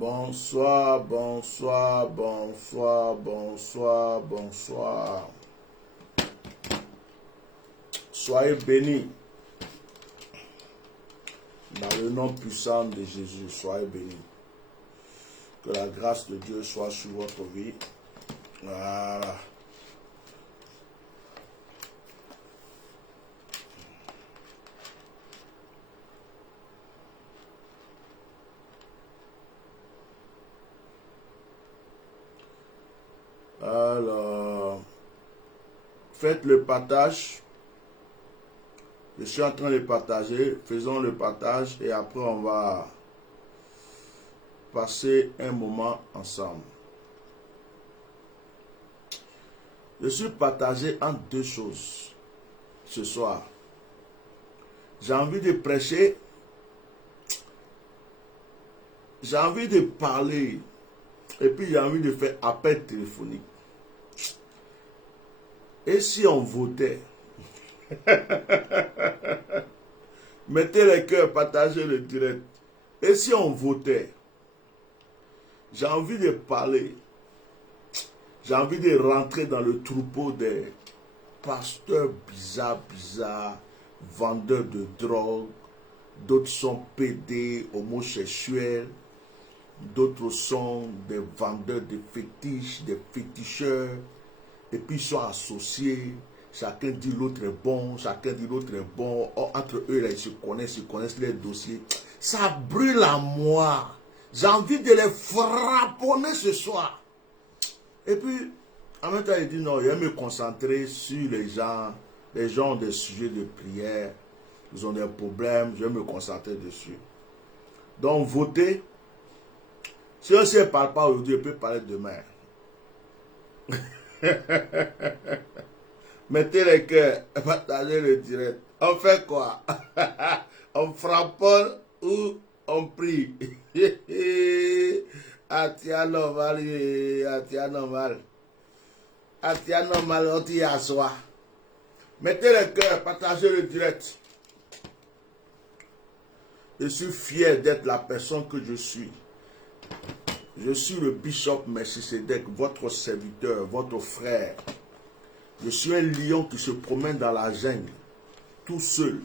Bonsoir, bonsoir, bonsoir, bonsoir, bonsoir. Soyez bénis. Dans le nom puissant de Jésus, soyez bénis. Que la grâce de Dieu soit sur votre vie. Voilà. Alors, faites le partage. Je suis en train de partager. Faisons le partage et après on va passer un moment ensemble. Je suis partagé en deux choses ce soir. J'ai envie de prêcher. J'ai envie de parler. Et puis j'ai envie de faire appel téléphonique. Et si on votait? Mettez les cœurs, partagez le direct. Et si on votait? J'ai envie de parler. J'ai envie de rentrer dans le troupeau des pasteurs bizarres, vendeurs de drogue. D'autres sont pédés, homosexuels. D'autres sont des vendeurs de fétiches, des féticheurs. Et puis ils sont associés. Chacun dit l'autre est bon, chacun dit l'autre est bon. Oh, entre eux, là, ils se connaissent les dossiers. Ça brûle à moi. J'ai envie de les frapponner ce soir. Et puis, en même temps, il dit non, je vais me concentrer sur les gens. Les gens ont des sujets de prière. Ils ont des problèmes. Je vais me concentrer dessus. Donc, votez. Si on ne parle pas aujourd'hui, on peut parler demain. Mettez les cœurs, partagez le direct. On fait quoi? On frapponne ou on prie? Atia normal, atia normal. Atia normal, on t'y assoit. Mettez les cœurs, partagez le direct. Je suis fier d'être la personne que je suis. Je suis le bishop Melchisedec, votre serviteur, votre frère. Je suis un lion qui se promène dans la jungle, tout seul,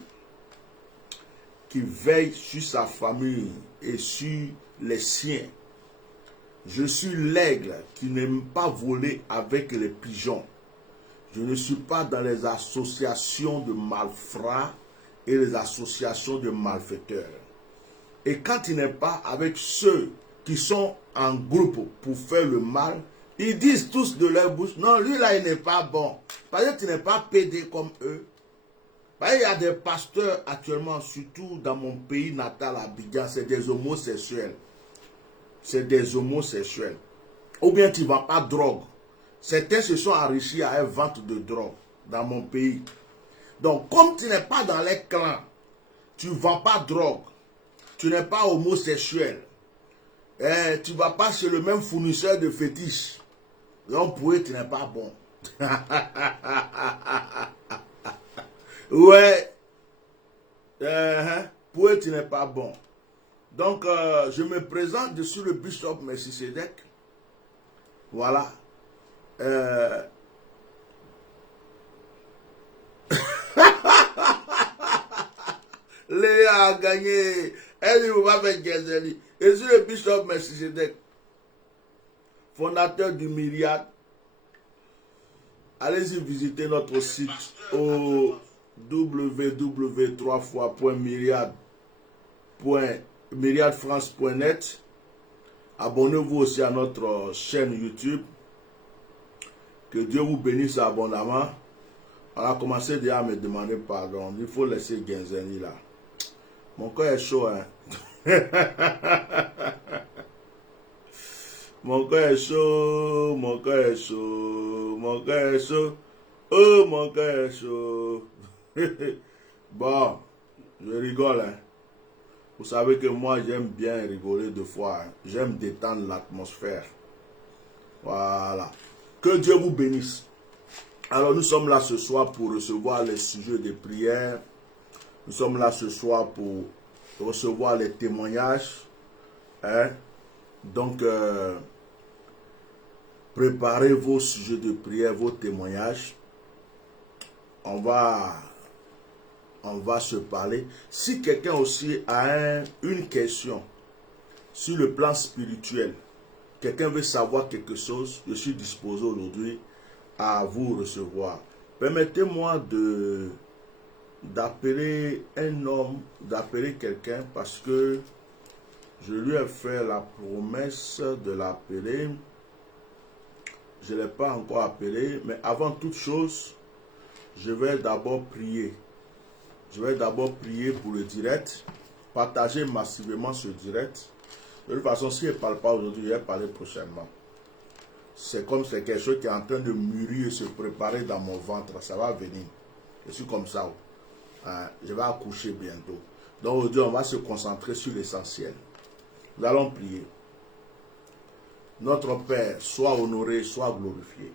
qui veille sur sa famille et sur les siens. Je suis l'aigle qui n'aime pas voler avec les pigeons. Je ne suis pas dans les associations de malfrats et les associations de malfaiteurs. Et quand il n'est pas avec ceux qui sont en groupe pour faire le mal, ils disent tous de leur bouche, non, lui là, il n'est pas bon. Parce que tu n'es pas pédé comme eux. Parce qu'il y a des pasteurs actuellement, surtout dans mon pays natal, Abidjan, c'est des homosexuels. C'est des homosexuels. Ou bien tu ne vends pas de drogue. Certains se sont enrichis à une vente de drogue dans mon pays. Donc, comme tu n'es pas dans les clans, tu ne vends pas de drogue, tu n'es pas homosexuel, tu ne vas pas chez le même fournisseur de fétiches. Donc, pour eux, tu n'es pas bon. Ouais. Pour eux, tu n'es pas bon. Donc, je me présente, je suis le bishop Melchisedec. Voilà. Léa a gagné. Elle ne va pas faire Gézeli. Je suis le bishop Melchisedec, fondateur du Myriade. Allez-y visiter notre site au www.myriadefrance.net. Abonnez-vous aussi à notre chaîne YouTube. Que Dieu vous bénisse abondamment. On a commencé déjà à me demander pardon. Il faut laisser Genzeni là. Mon cœur est chaud, hein. Mon cœur est chaud, mon cœur est chaud, mon cœur est chaud. Oh, mon cœur est chaud. Bon, je rigole, hein. Vous savez que moi, j'aime bien rigoler deux fois. Hein. J'aime détendre l'atmosphère. Voilà. Que Dieu vous bénisse. Alors, nous sommes là ce soir pour recevoir les sujets de prière. Nous sommes là ce soir pour recevoir les témoignages. Hein. Donc, préparez vos sujets de prière, vos témoignages. On va se parler. Si quelqu'un aussi a une question sur le plan spirituel, quelqu'un veut savoir quelque chose, je suis disposé aujourd'hui à vous recevoir. Permettez-moi d'appeler un homme, d'appeler quelqu'un parce que je lui ai fait la promesse de l'appeler. Je ne l'ai pas encore appelé, mais avant toute chose, je vais d'abord prier. Je vais d'abord prier pour le direct, partager massivement ce direct. De toute façon, si je ne parle pas aujourd'hui, je vais parler prochainement. C'est comme c'est quelque chose qui est en train de mûrir et se préparer dans mon ventre. Ça va venir. Je suis comme ça. Je vais accoucher bientôt. Donc aujourd'hui, on va se concentrer sur l'essentiel. Nous allons prier. Notre Père, sois honoré, sois glorifié.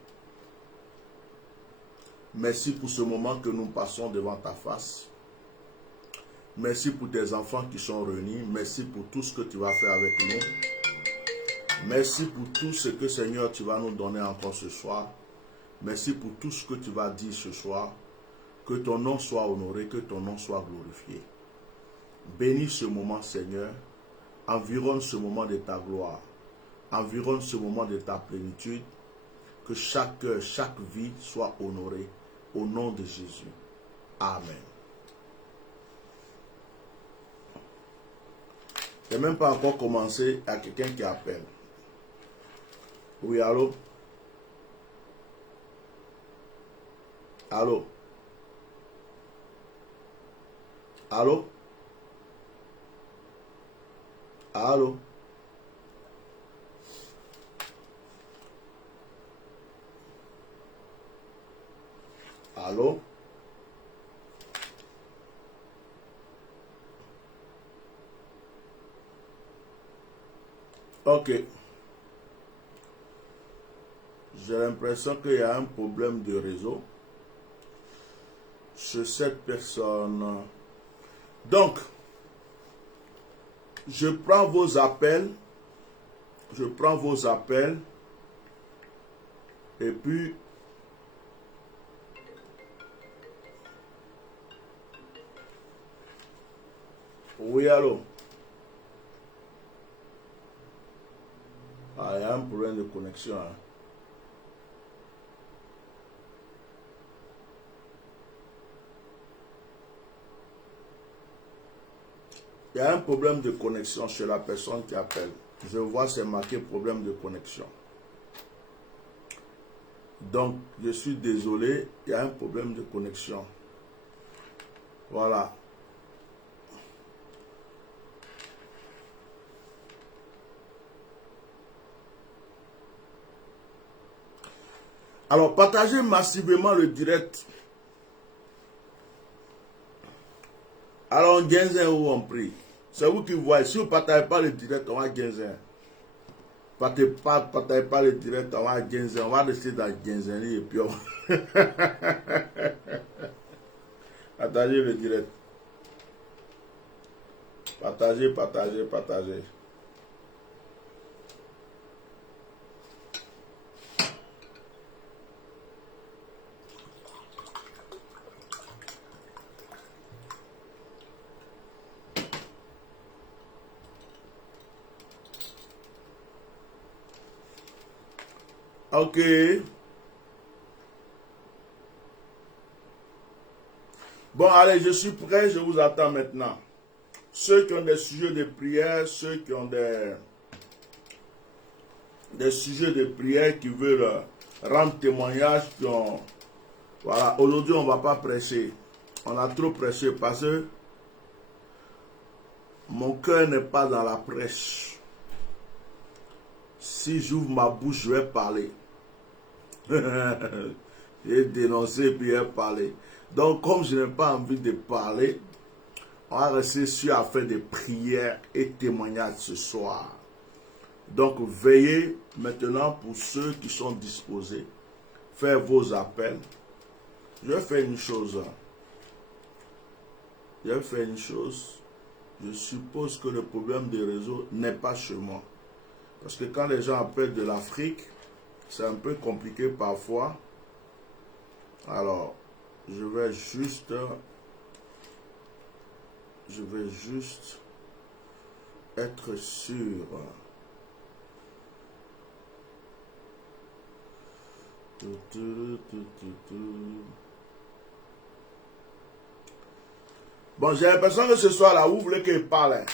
Merci pour ce moment que nous passons devant ta face. Merci pour tes enfants qui sont réunis. Merci pour tout ce que tu vas faire avec nous. Merci pour tout ce que, Seigneur, tu vas nous donner encore ce soir. Merci pour tout ce que tu vas dire ce soir. Que ton nom soit honoré, que ton nom soit glorifié. Bénis ce moment, Seigneur. Environne ce moment de ta gloire. Environne ce moment de ta plénitude. Que chaque cœur, chaque vie soit honorée. Au nom de Jésus. Amen. Je n'ai même pas encore commencé à quelqu'un qui appelle. Oui, allô? Allô? Allô? Allô? Allô? Ok. J'ai l'impression qu'il y a un problème de réseau chez cette personne. Donc, je prends vos appels. Je prends vos appels. Et puis, oui, allô? Ah, il y a un problème de connexion. Hein. Il y a un problème de connexion chez la personne qui appelle. Je vois, c'est marqué problème de connexion. Donc, je suis désolé, il y a un problème de connexion. Voilà. Alors, partagez massivement le direct. Alors, on gagne où on prie. C'est vous qui voyez. Si vous ne partagez pas le direct, on va gagner. Partagez pas le direct, on va gagner. On va rester dans le et puis on va... Partagez le direct. Partagez, partagez, partagez. Ok. Bon, allez, je suis prêt, je vous attends maintenant. Ceux qui ont des sujets de prière, ceux qui ont des sujets de prière, qui veulent rendre témoignage, qui ont... Voilà, aujourd'hui, on ne va pas prêcher. On a trop prêché parce que mon cœur n'est pas dans la prêche. Si j'ouvre ma bouche, je vais parler. J'ai dénoncé puis j'ai parlé. Donc, comme je n'ai pas envie de parler, on va rester sur à faire des prières et témoignages ce soir. Donc, veillez maintenant pour ceux qui sont disposés. Faites vos appels. Je vais faire une chose. Je vais faire une chose. Je suppose que le problème des réseaux n'est pas chez moi. Parce que quand les gens appellent de l'Afrique, c'est un peu compliqué parfois. Alors, je vais juste être sûr. Bon, j'ai l'impression que ce soir là, vous voulez qu'il parle. Hein?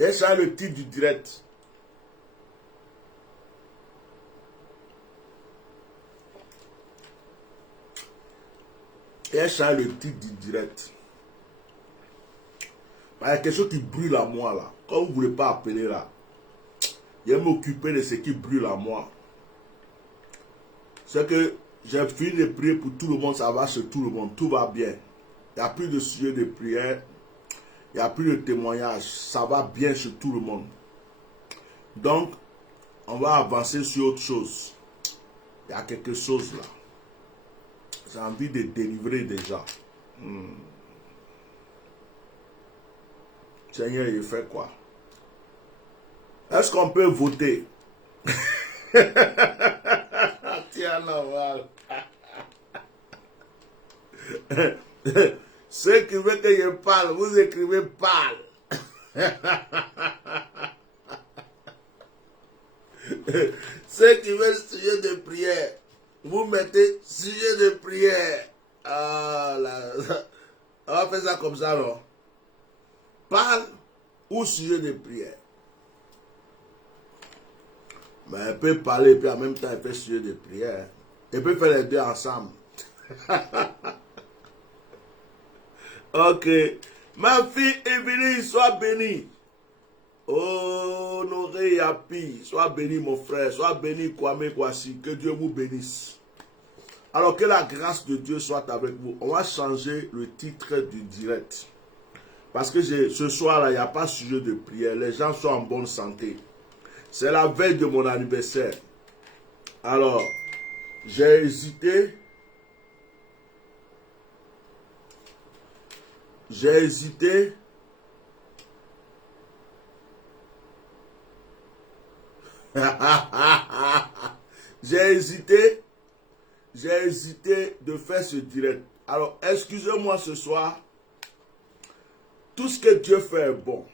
Et ça, le titre du direct. Et ça, le titre du direct. Il y a quelque chose qui brûle à moi là. Quand vous ne voulez pas appeler là, je vais m'occuper de ce qui brûle à moi. C'est que j'ai fini de prier pour tout le monde, ça va sur tout le monde, tout va bien. Il n'y a plus de sujet de prière, il n'y a plus de témoignage, ça va bien sur tout le monde. Donc, on va avancer sur autre chose. Il y a quelque chose là. J'ai envie de délivrer déjà. Seigneur, il fait quoi? Est-ce qu'on peut voter? Tiens, normal. Ceux qui veulent que je parle, vous écrivez parle. Ceux qui veulent sujet de prière, vous mettez sujet de prière. Ah, là. On va faire ça comme ça, non? Parle ou sujet de prière. Mais elle peut parler et puis en même temps elle fait sujet de prière. Elle peut faire les deux ensemble. Ok. Ma fille Evelyne, sois bénie. Oh, Honoré Yapi, sois béni mon frère. Sois béni Kwame Kwasi. Que Dieu vous bénisse. Alors que la grâce de Dieu soit avec vous. On va changer le titre du direct. Parce que ce soir-là, il n'y a pas sujet de prière. Les gens sont en bonne santé. C'est la veille de mon anniversaire. Alors, j'ai hésité. J'ai hésité. J'ai hésité de faire ce direct. Alors, excusez-moi ce soir. Tout ce que Dieu fait est bon.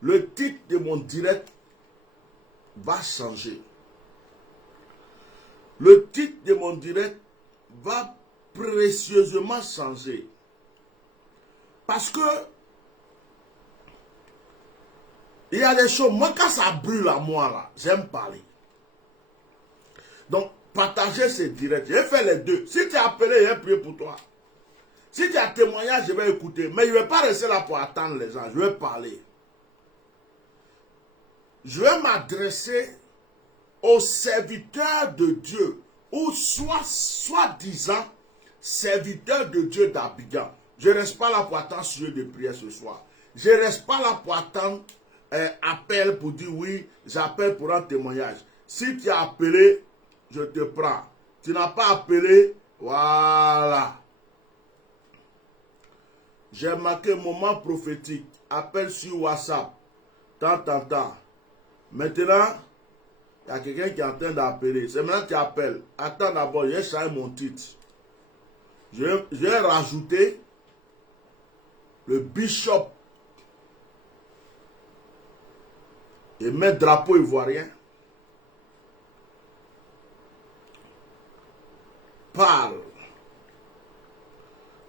Le titre de mon direct va changer. Le titre de mon direct va précieusement changer. Parce que il y a des choses, moi quand ça brûle à moi là, j'aime parler. Donc, partagez ces directs. J'ai fait les deux. Si tu es appelé, je vais prier pour toi. Si tu as témoignage, je vais écouter. Mais je ne vais pas rester là pour attendre les gens. Je vais parler. Je vais m'adresser aux serviteurs de Dieu, ou soi-disant serviteurs de Dieu d'Abidjan. Je ne reste pas là pour attendre sujet de prière ce soir. Je ne reste pas là pour attendre appel pour dire oui, j'appelle pour un témoignage. Si tu as appelé, je te prends. Tu n'as pas appelé, voilà. J'ai marqué moment prophétique, appel sur WhatsApp, tant. Maintenant, il y a quelqu'un qui est en train d'appeler. C'est maintenant que tu appelles. Attends d'abord, j'ai changé mon titre. Je vais rajouter le bishop et mettre drapeau ivoirien. Parle.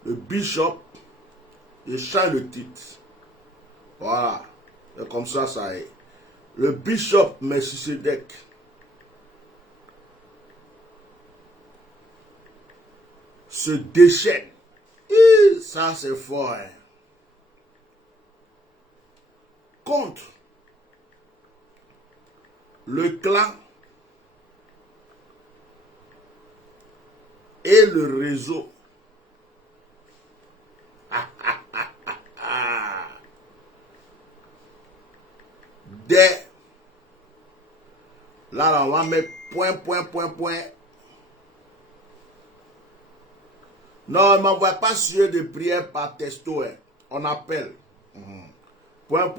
Le bishop, je change le titre. Voilà. Et comme ça, ça est. Le bishop Melchisedec. Se déchaîne. Ça, c'est fort. Hein. Contre le clan et le réseau. Là, on va mettre point. Non, on ne m'envoie pas sujet de prière par texto. Hein. On appelle. Point.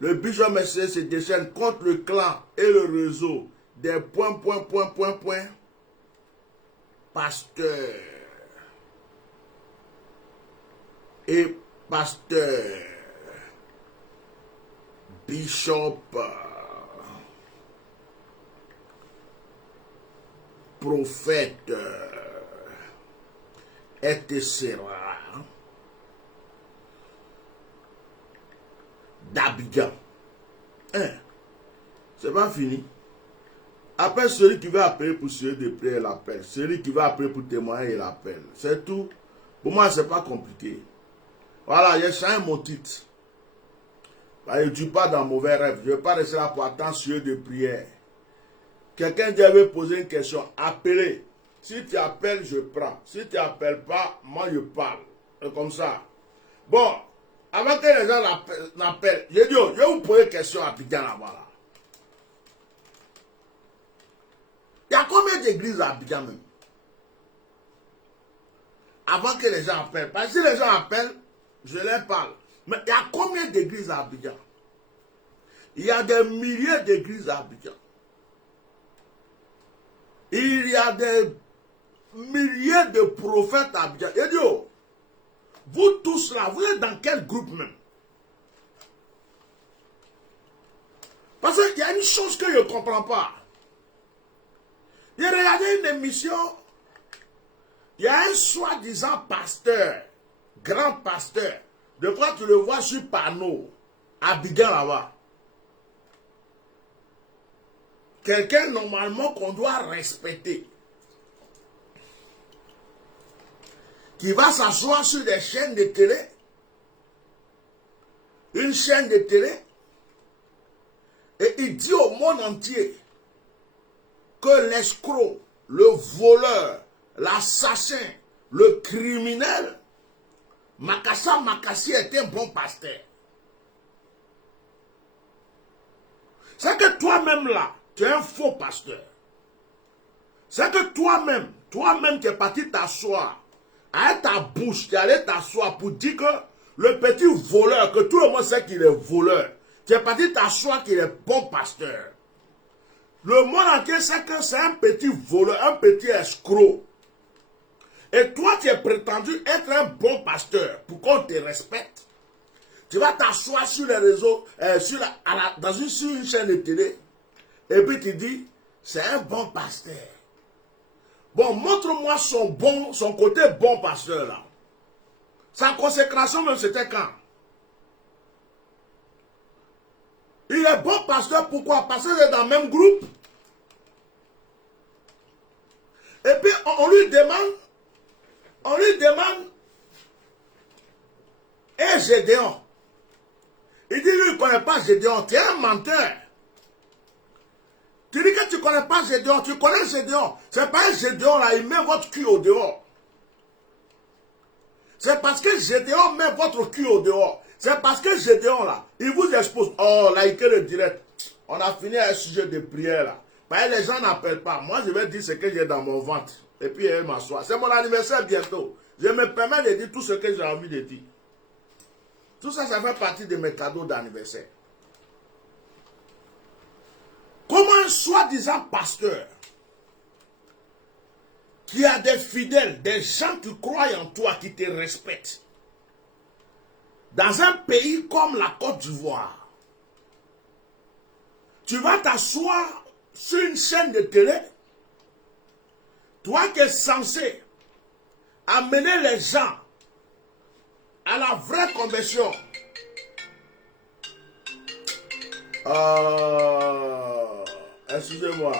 Le bishop Messier se déchaîne contre le clan et le réseau des pasteurs et pasteurs, bishop, prophète, etc. d'Abidjan. Hein? C'est pas fini. Après, celui qui va appeler pour celui de prière, il appelle. Celui qui va appeler pour témoigner, il appelle. C'est tout. Pour moi, c'est pas compliqué. Voilà, j'ai changé mon titre. Je ne dis pas dans mauvais rêve. Je ne vais pas rester là pour attendre celui de prière. Quelqu'un devait poser une question. Appelez. Si tu appelles, je prends. Si tu n'appelles pas, moi je parle. C'est comme ça. Bon, avant que les gens n'appellent, je dis, je vais vous poser une question à Abidjan là-bas. Là. Il y a combien d'églises à Abidjan même? Avant que les gens appellent. Parce que si les gens appellent, je leur parle. Mais il y a combien d'églises à Abidjan? Il y a des milliers d'églises à Abidjan. Il y a des milliers de prophètes à Abidjan. Et Dieu, vous tous là, vous êtes dans quel groupe même? Parce qu'il y a une chose que je ne comprends pas. J'ai regardé une émission, il y a un soi-disant pasteur, grand pasteur, de quoi tu le vois sur panneau, à Abidjan là-bas. Quelqu'un normalement qu'on doit respecter. Qui va s'asseoir sur des chaînes de télé. Une chaîne de télé. Et il dit au monde entier que l'escroc, le voleur, l'assassin, le criminel, Makassa Makassi est un bon pasteur. C'est que toi-même là, tu es un faux pasteur. C'est que toi-même tu es parti t'asseoir, avec ta bouche, tu es allé t'asseoir pour dire que le petit voleur, que tout le monde sait qu'il est voleur, tu es parti t'asseoir qu'il est bon pasteur. Le monde entier sait que c'est un petit voleur, un petit escroc. Et toi, tu es prétendu être un bon pasteur pour qu'on te respecte. Tu vas t'asseoir sur les réseaux, dans une chaîne de télé, et puis tu dis, c'est un bon pasteur. Bon, montre-moi son côté bon pasteur là. Sa consécration même, c'était quand? Il est bon pasteur, pourquoi? Parce qu'il est dans le même groupe. Et puis on lui demande, et Gédéon. Il dit, lui, il ne connaît pas Gédéon, tu es un menteur. Tu dis que tu ne connais pas Gédéon, tu connais Gédéon. C'est pas un Gédéon là, il met votre cul au dehors. C'est parce que Gédéon met votre cul au dehors. C'est parce que Gédéon là, il vous expose. Oh, likez le direct. On a fini un sujet de prière là. Parce que les gens n'appellent pas. Moi, je vais dire ce que j'ai dans mon ventre. Et puis, elle m'assoit. C'est mon anniversaire bientôt. Je me permets de dire tout ce que j'ai envie de dire. Tout ça, ça fait partie de mes cadeaux d'anniversaire. Comment un soi-disant pasteur qui a des fidèles, des gens qui croient en toi, qui te respectent, dans un pays comme la Côte d'Ivoire, tu vas t'asseoir sur une chaîne de télé, toi qui es censé amener les gens à la vraie conversion. Excusez-moi.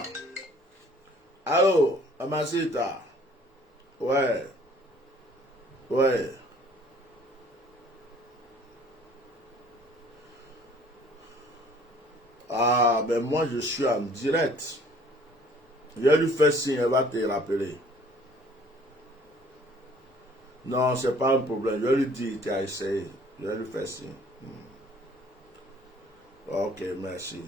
Allô, Amasita. Ouais. Ouais. Ah, ben moi je suis en direct. Je vais lui faire signe, elle va te rappeler. Non, c'est pas un problème. Je vais lui dire qu'il a essayé. Je vais lui faire signe. Ok, merci.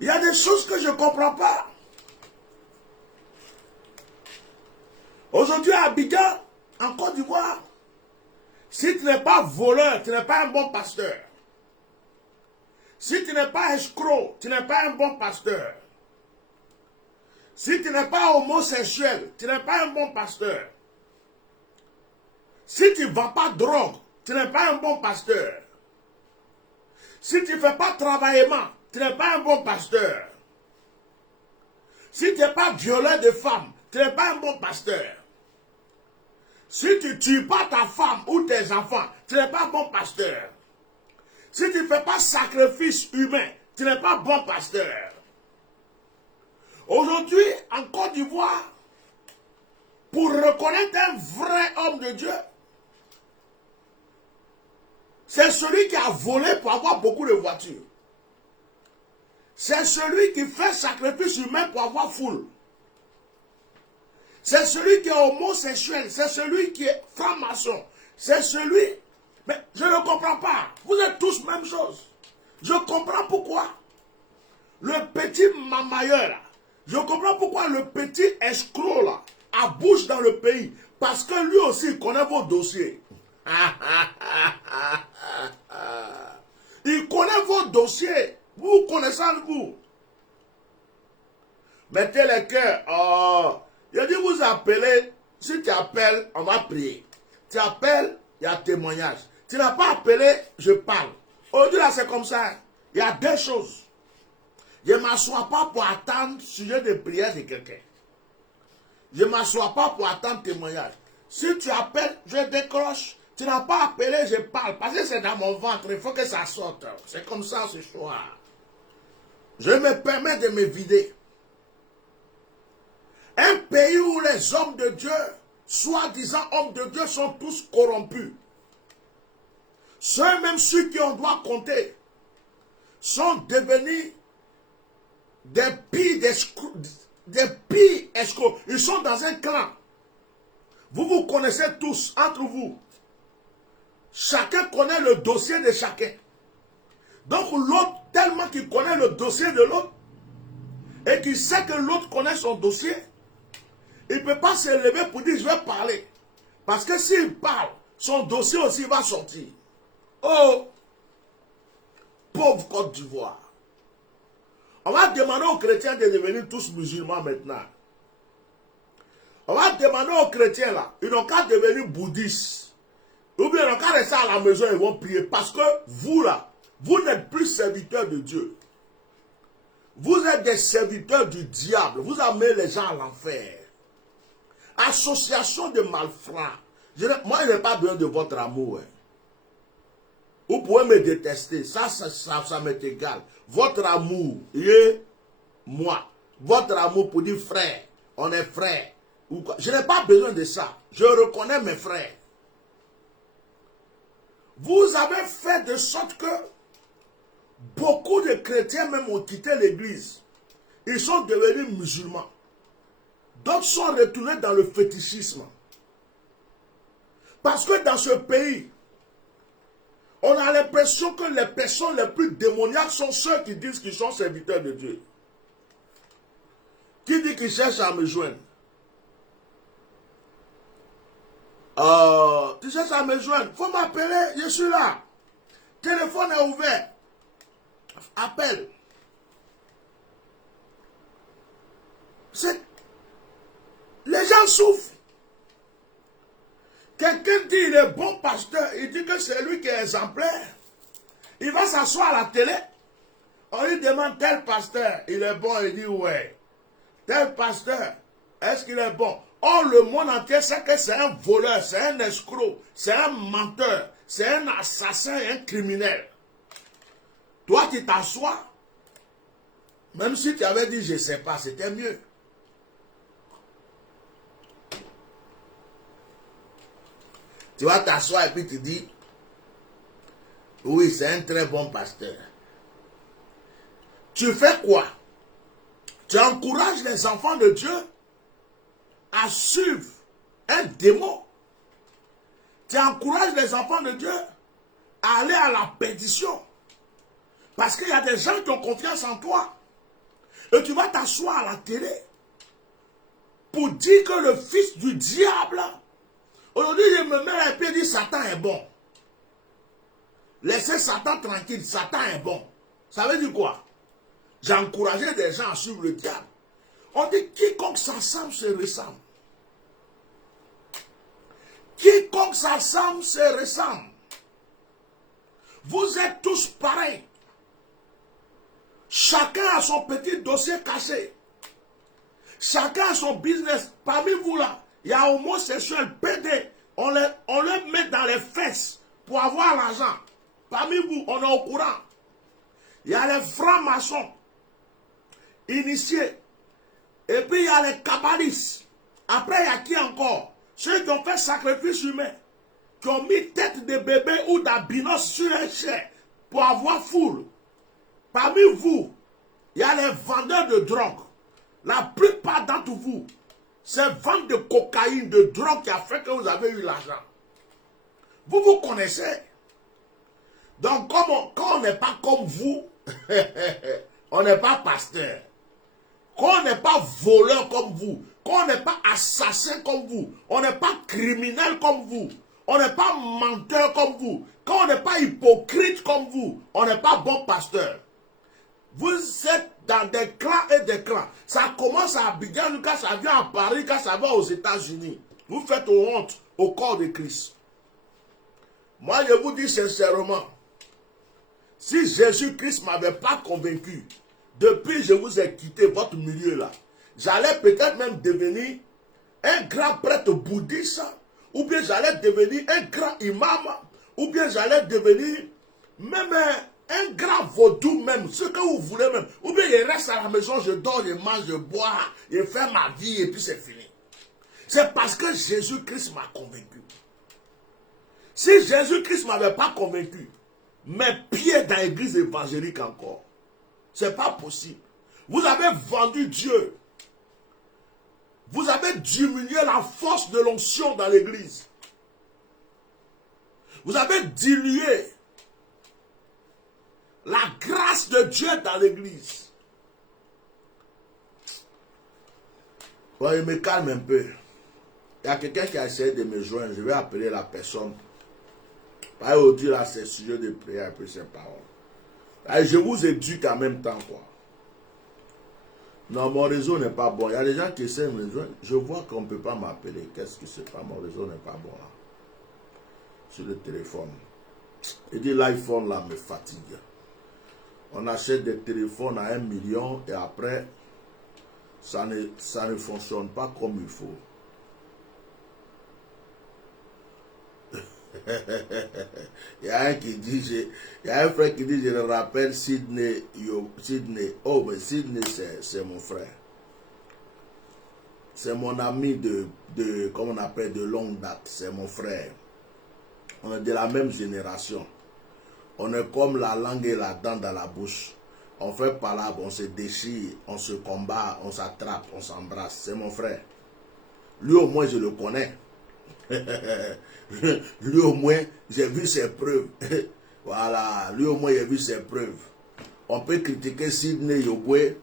Il y a des choses que je ne comprends pas. Aujourd'hui à Abidjan, En Côte d'Ivoire, si tu n'es pas voleur, tu n'es pas un bon pasteur. Si tu n'es pas escroc, tu n'es pas un bon pasteur. Si tu n'es pas homosexuel, tu n'es pas un bon pasteur. Si tu ne vends pas de drogue, tu n'es pas un bon pasteur. Si tu ne fais pas de travaillement, tu n'es pas un bon pasteur. Si tu n'es pas violeur de femmes, tu n'es pas un bon pasteur. Si tu ne tues pas ta femme ou tes enfants, tu n'es pas un bon pasteur. Si tu ne fais pas sacrifice humain, tu n'es pas un bon pasteur. Aujourd'hui, en Côte d'Ivoire, pour reconnaître un vrai homme de Dieu, c'est celui qui a volé pour avoir beaucoup de voitures. C'est celui qui fait sacrifice humain pour avoir foule. C'est celui qui est homosexuel. C'est celui qui est franc-maçon. C'est celui... Mais je ne comprends pas. Vous êtes tous même chose. Je comprends pourquoi le petit mamailleur là, je comprends pourquoi le petit escroc là a bouche dans le pays. Parce que lui aussi il connaît vos dossiers. Il connaît vos dossiers. Vous connaissez vous. Mettez les cœurs. Oh. Il dit vous appelez. Si tu appelles, on va prier. Tu appelles, il y a témoignage. Tu n'as pas appelé, je parle. Aujourd'hui là c'est comme ça. Il y a deux choses. Je ne m'assois pas pour attendre sujet de prière de quelqu'un. Je ne m'assois pas pour attendre témoignage. Si tu appelles, je décroche. Tu n'as pas appelé, je parle. Parce que c'est dans mon ventre. Il faut que ça sorte. C'est comme ça ce soir. Je me permets de me vider. Un pays où les hommes de Dieu, soi-disant hommes de Dieu, sont tous corrompus. Ceux même ceux qui on doit compter sont devenus des pires escrocs. Ils sont dans un clan. Vous vous connaissez tous entre vous. Chacun connaît le dossier de chacun. Donc l'autre, tellement qu'il connaît le dossier de l'autre, et qu'il sait que l'autre connaît son dossier, il ne peut pas se lever pour dire je vais parler. Parce que s'il parle, son dossier aussi va sortir. Oh, pauvre Côte d'Ivoire. On va demander aux chrétiens de devenir tous musulmans maintenant. On va demander aux chrétiens là, ils n'ont qu'à devenir bouddhistes. Ou bien ils n'ont qu'à rester à la maison et ils vont prier. Parce que vous là, vous n'êtes plus serviteurs de Dieu. Vous êtes des serviteurs du diable. Vous amenez les gens à l'enfer. Association de malfrats. Moi, je n'ai pas besoin de votre amour. Hein. Vous pouvez me détester. Ça m'est égal. Votre amour, moi. Votre amour pour dire frère. On est frères. Je n'ai pas besoin de ça. Je reconnais mes frères. Vous avez fait de sorte que beaucoup de chrétiens même ont quitté l'église. Ils sont devenus musulmans. D'autres sont retournés dans le fétichisme. Parce que dans ce pays, on a l'impression que les personnes les plus démoniaques sont ceux qui disent qu'ils sont serviteurs de Dieu. Qui dit qu'il cherche à me joindre? Tu cherches à me joindre? Il faut m'appeler, je suis là. Téléphone est ouvert. Appelle. Les gens souffrent. Quelqu'un dit il est bon pasteur, il dit que c'est lui qui est exemplaire. Il va s'asseoir à la télé. On lui demande tel pasteur, il est bon, il dit ouais. Tel pasteur, est-ce qu'il est bon? Or le monde entier sait que c'est un voleur, c'est un escroc, c'est un menteur, c'est un assassin, un criminel. Toi tu t'assois, même si tu avais dit je ne sais pas, c'était mieux. Tu vas t'asseoir et puis tu dis, oui, c'est un très bon pasteur. Tu fais quoi? Tu encourages les enfants de Dieu à suivre un démon. Tu encourages les enfants de Dieu à aller à la perdition. Parce qu'il y a des gens qui ont confiance en toi. Et tu vas t'asseoir à la télé pour dire que le fils du diable Aujourd'hui, je me mets à et dire Satan est bon. Laissez Satan tranquille, Satan est bon. Ça veut dire quoi? J'ai encouragé des gens à suivre le diable. On dit quiconque s'assemble se ressemble. Quiconque s'assemble se ressemble. Vous êtes tous pareils. Chacun a son petit dossier caché. Chacun a son business. Parmi vous là, il y a homosexuels, PD. On les met dans les fesses pour avoir l'argent. Parmi vous, on est au courant. Il y a les francs-maçons initiés. Et puis il y a les kabbalistes. Après, il y a qui encore? Ceux qui ont fait sacrifice humain. Qui ont mis tête de bébé ou d'albinos sur un chair pour avoir foule. Parmi vous, il y a les vendeurs de drogue. La plupart d'entre vous, c'est vente de cocaïne, de drogue qui a fait que vous avez eu l'argent. Vous vous connaissez. Donc, quand on n'est pas comme vous, on n'est pas pasteur. Quand on n'est pas voleur comme vous, quand on n'est pas assassin comme vous, on n'est pas criminel comme vous, on n'est pas menteur comme vous, quand on n'est pas hypocrite comme vous, on n'est pas bon pasteur. Vous êtes dans des clans et des clans. Ça commence à Abidjan, quand ça vient à Paris, quand ça va aux États-Unis. Vous faites honte au corps de Christ. Moi, je vous dis sincèrement, si Jésus-Christ ne m'avait pas convaincu, depuis je vous ai quitté votre milieu là, j'allais peut-être même devenir un grand prêtre bouddhiste, ou bien j'allais devenir un grand imam, ou bien j'allais devenir même un grand vaudou même, ce que vous voulez même. Ou bien je reste à la maison, je dors, je mange, je bois, je fais ma vie et puis c'est fini. C'est parce que Jésus-Christ m'a convaincu. Si Jésus-Christ ne m'avait pas convaincu, mes pieds dans l'église évangélique encore, c'est pas possible. Vous avez vendu Dieu. Vous avez diminué la force de l'onction dans l'église. Vous avez dilué la grâce de Dieu dans l'église. Ouais, je me calme un peu. Il y a quelqu'un qui a essayé de me joindre. Je vais appeler la personne. Aujourd'hui, là, c'est sujet de prière, puis c'est parole. Je vous éduque en même temps, quoi. Non, mon réseau n'est pas bon. Il y a des gens qui essaient de me joindre. Je vois qu'on ne peut pas m'appeler. Qu'est-ce que c'est pas? Mon réseau n'est pas bon, là. Sur le téléphone. Il dit l'iPhone, là, me fatigue. On achète des téléphones à 1 million et après, ça ne fonctionne pas comme il faut. Il y a un qui dit, il y a un frère qui dit, je le rappelle, Sydney. Oh, mais Sydney, c'est mon frère. C'est mon ami comment on appelle, de longue date. C'est mon frère. On est de la même génération. On est comme la langue et la dent dans la bouche. On fait palabre, on se déchire, on se combat, on s'attrape, on s'embrasse. C'est mon frère. Lui au moins je le connais. Lui au moins j'ai vu ses preuves. Voilà, lui au moins j'ai vu ses preuves. On peut critiquer Sidney Yogwe,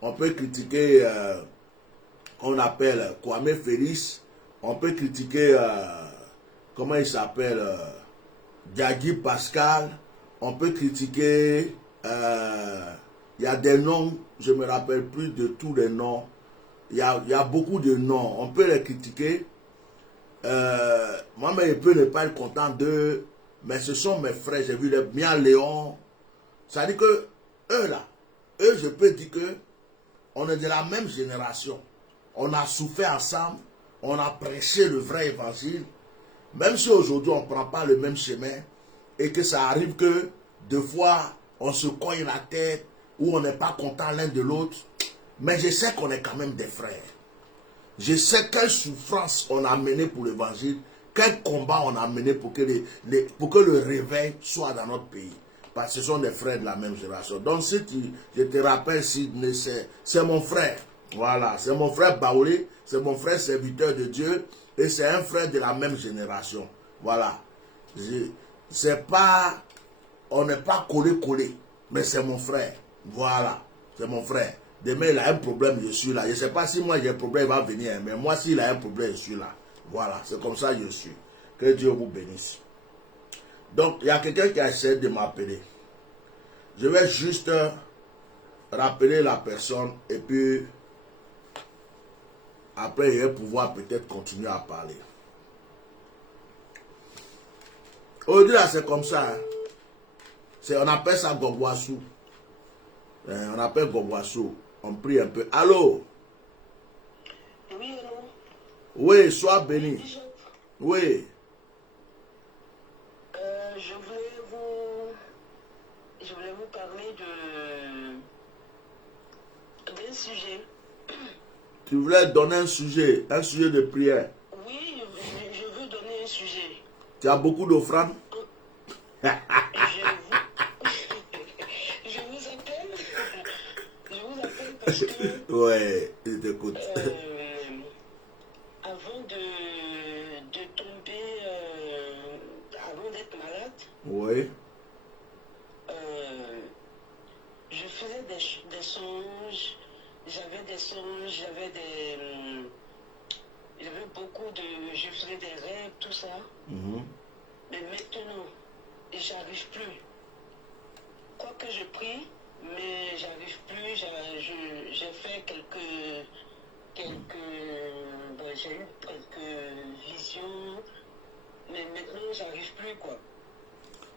on peut critiquer, on appelle Kwame Félix, on peut critiquer, comment il s'appelle, Diagui Pascal, on peut critiquer, il y a des noms, je ne me rappelle plus de tous les noms, il y a beaucoup de noms, on peut les critiquer. Moi, je peux ne pas être content d'eux, mais ce sont mes frères, j'ai vu les Mia Léon, ça dit que eux là, eux je peux dire que on est de la même génération, on a souffert ensemble, on a prêché le vrai évangile, même si aujourd'hui on ne prend pas le même chemin, et que ça arrive que deux fois on se cogne la tête, ou on n'est pas content l'un de l'autre, mais je sais qu'on est quand même des frères. Je sais quelle souffrance on a mené pour l'évangile, quel combat on a mené pour que le réveil soit dans notre pays. Parce que ce sont des frères de la même génération. Donc si je te rappelle, Sidney, c'est mon frère. Voilà, c'est mon frère Baoulé, c'est mon frère serviteur de Dieu, et c'est un frère de la même génération. Voilà. C'est pas, on n'est pas collé, mais c'est mon frère. Voilà, c'est mon frère. Demain, il a un problème, je suis là. Je ne sais pas si moi j'ai un problème, il va venir. Mais moi, s'il a un problème, je suis là. Voilà, c'est comme ça que je suis. Que Dieu vous bénisse. Donc, il y a quelqu'un qui a essayé de m'appeler. Je vais juste rappeler la personne et puis après, il va pouvoir peut-être continuer à parler. Aujourd'hui, là, c'est comme ça. Hein. On appelle ça Gogwassou. On appelle Gogwassou. On prie un peu. Allô? Oui, allô? Oui, sois béni. Oui. Je voulais vous parler d'un sujet. Tu voulais donner un sujet de prière. Oui, je veux donner un sujet. Tu as beaucoup d'offrandes? Je vous appelle parce que... Ouais, je t'écoute. Avant de tomber, avant d'être malade, oui. Je faisais des songes, j'avais beaucoup de... Je faisais des rêves, tout ça. Mais maintenant, j'arrive plus. Quoi que je prie, mais j'arrive plus. J'ai fait j'ai eu quelques visions, mais maintenant, j'arrive plus, quoi.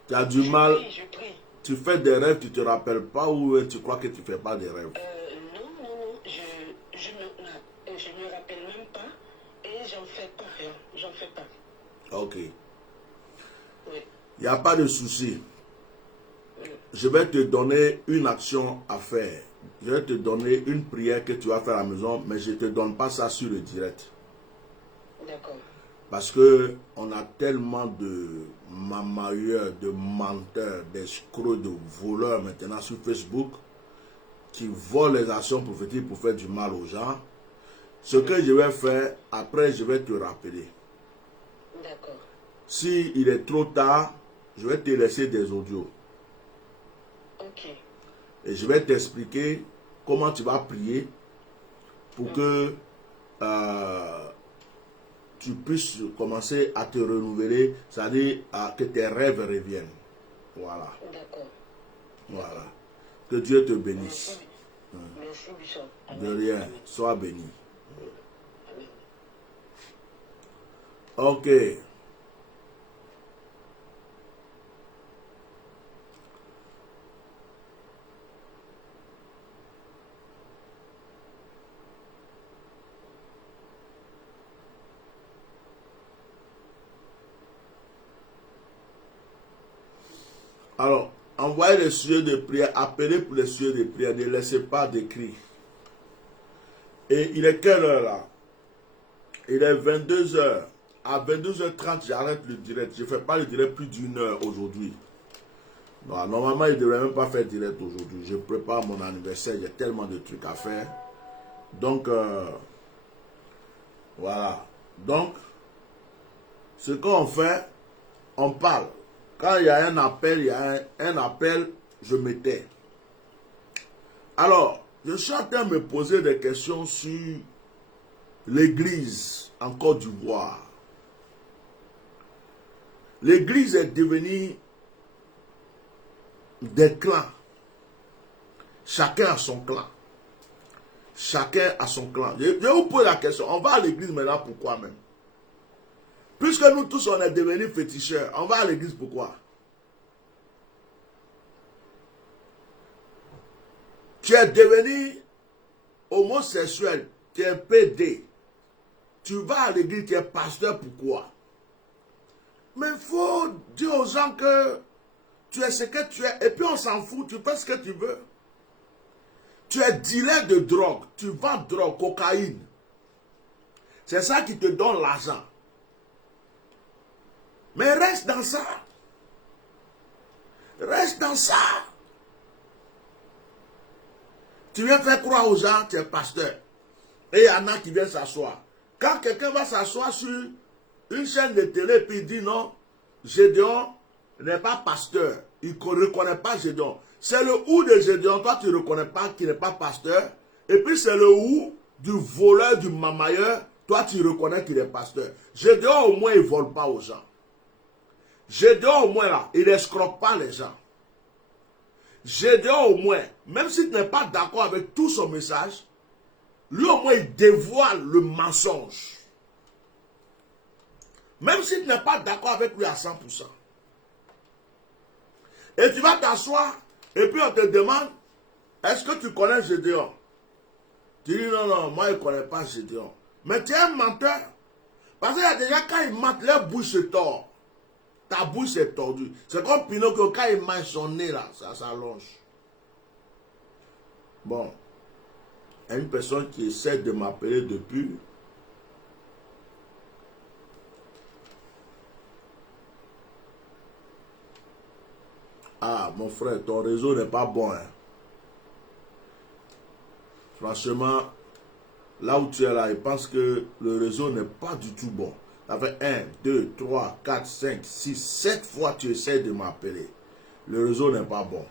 Tu as du mal. Je prie. Tu fais des rêves, tu ne te rappelles pas ou tu crois que tu ne fais pas des rêves? Non. Je me rappelle même pas et j'en fais pas. J'en fais pas. Ok. Oui. Il n'y a pas de souci. Je vais te donner une action à faire. Je vais te donner une prière que tu vas faire à la maison, mais je ne te donne pas ça sur le direct. D'accord. Parce que on a tellement de mamailleurs, de menteurs, d'escrocs, de voleurs maintenant sur Facebook qui volent les actions prophétiques pour faire du mal aux gens. Ce que je vais faire, après je vais te rappeler. D'accord. Si il est trop tard, je vais te laisser des audios. Ok. Et je vais t'expliquer comment tu vas prier pour que tu puisses commencer à te renouveler, c'est-à-dire que tes rêves reviennent. Voilà. D'accord. Voilà. Que Dieu te bénisse. Merci, Bishop. De rien. Sois béni. Ok. Alors, envoyez les sujets de prière, appelez pour les sujets de prière, ne laissez pas d'écrit. Et il est quelle heure là? Il est 22h. À 22h30, j'arrête le direct. Je ne fais pas le direct plus d'une heure aujourd'hui. Normalement, il ne devrait même pas faire direct aujourd'hui. Je prépare mon anniversaire, il y a tellement de trucs à faire. Donc, voilà. Donc, ce qu'on fait, on parle. Quand il y a un appel, je me tais. Alors, je suis en train de me poser des questions sur l'église en Côte d'Ivoire. L'église est devenue des clans. Chacun a son clan. Chacun a son clan. Je vous pose la question. On va à l'église maintenant, pourquoi même? Puisque nous tous, on est devenus féticheurs, on va à l'église pourquoi? Tu es devenu homosexuel, tu es PD. Tu vas à l'église, tu es pasteur, pourquoi? Mais il faut dire aux gens que tu es ce que tu es. Et puis on s'en fout, tu fais ce que tu veux. Tu es dealer de drogue, tu vends drogue, cocaïne. C'est ça qui te donne l'argent. Mais reste dans ça. Reste dans ça. Tu viens faire croire aux gens, tu es pasteur. Et il y en a qui viennent s'asseoir. Quand quelqu'un va s'asseoir sur une chaîne de télé puis il dit non, Gédéon n'est pas pasteur. Il ne reconnaît pas Gédéon. C'est le ou de Gédéon, toi tu ne reconnais pas qu'il n'est pas pasteur. Et puis c'est le ou du voleur, du mamailleur Toi, tu reconnais qu'il est pasteur. Gédéon, au moins, il ne vole pas aux gens. Gédéon, au moins, là, il n'escroque pas les gens. Gédéon, au moins, même si tu n'es pas d'accord avec tout son message, lui, au moins, il dévoile le mensonge. Même si tu n'es pas d'accord avec lui à 100%. Et tu vas t'asseoir, et puis on te demande, est-ce que tu connais Gédéon? Tu dis, non, non, moi, je ne connais pas Gédéon. Mais tu es un menteur. Parce qu'il y a des gens, quand ils mentent, leur bouche se tord. Ta bouche est tordue. C'est comme Pinocchio, quand il mange son nez, là, ça s'allonge. Bon. Il y a une personne qui essaie de m'appeler depuis. Ah, mon frère, ton réseau n'est pas bon. Hein. Franchement, là où tu es là, je pense que le réseau n'est pas du tout bon. Ça fait 1, 2, 3, 4, 5, 6, 7 fois tu essaies de m'appeler. Le réseau n'est pas bon.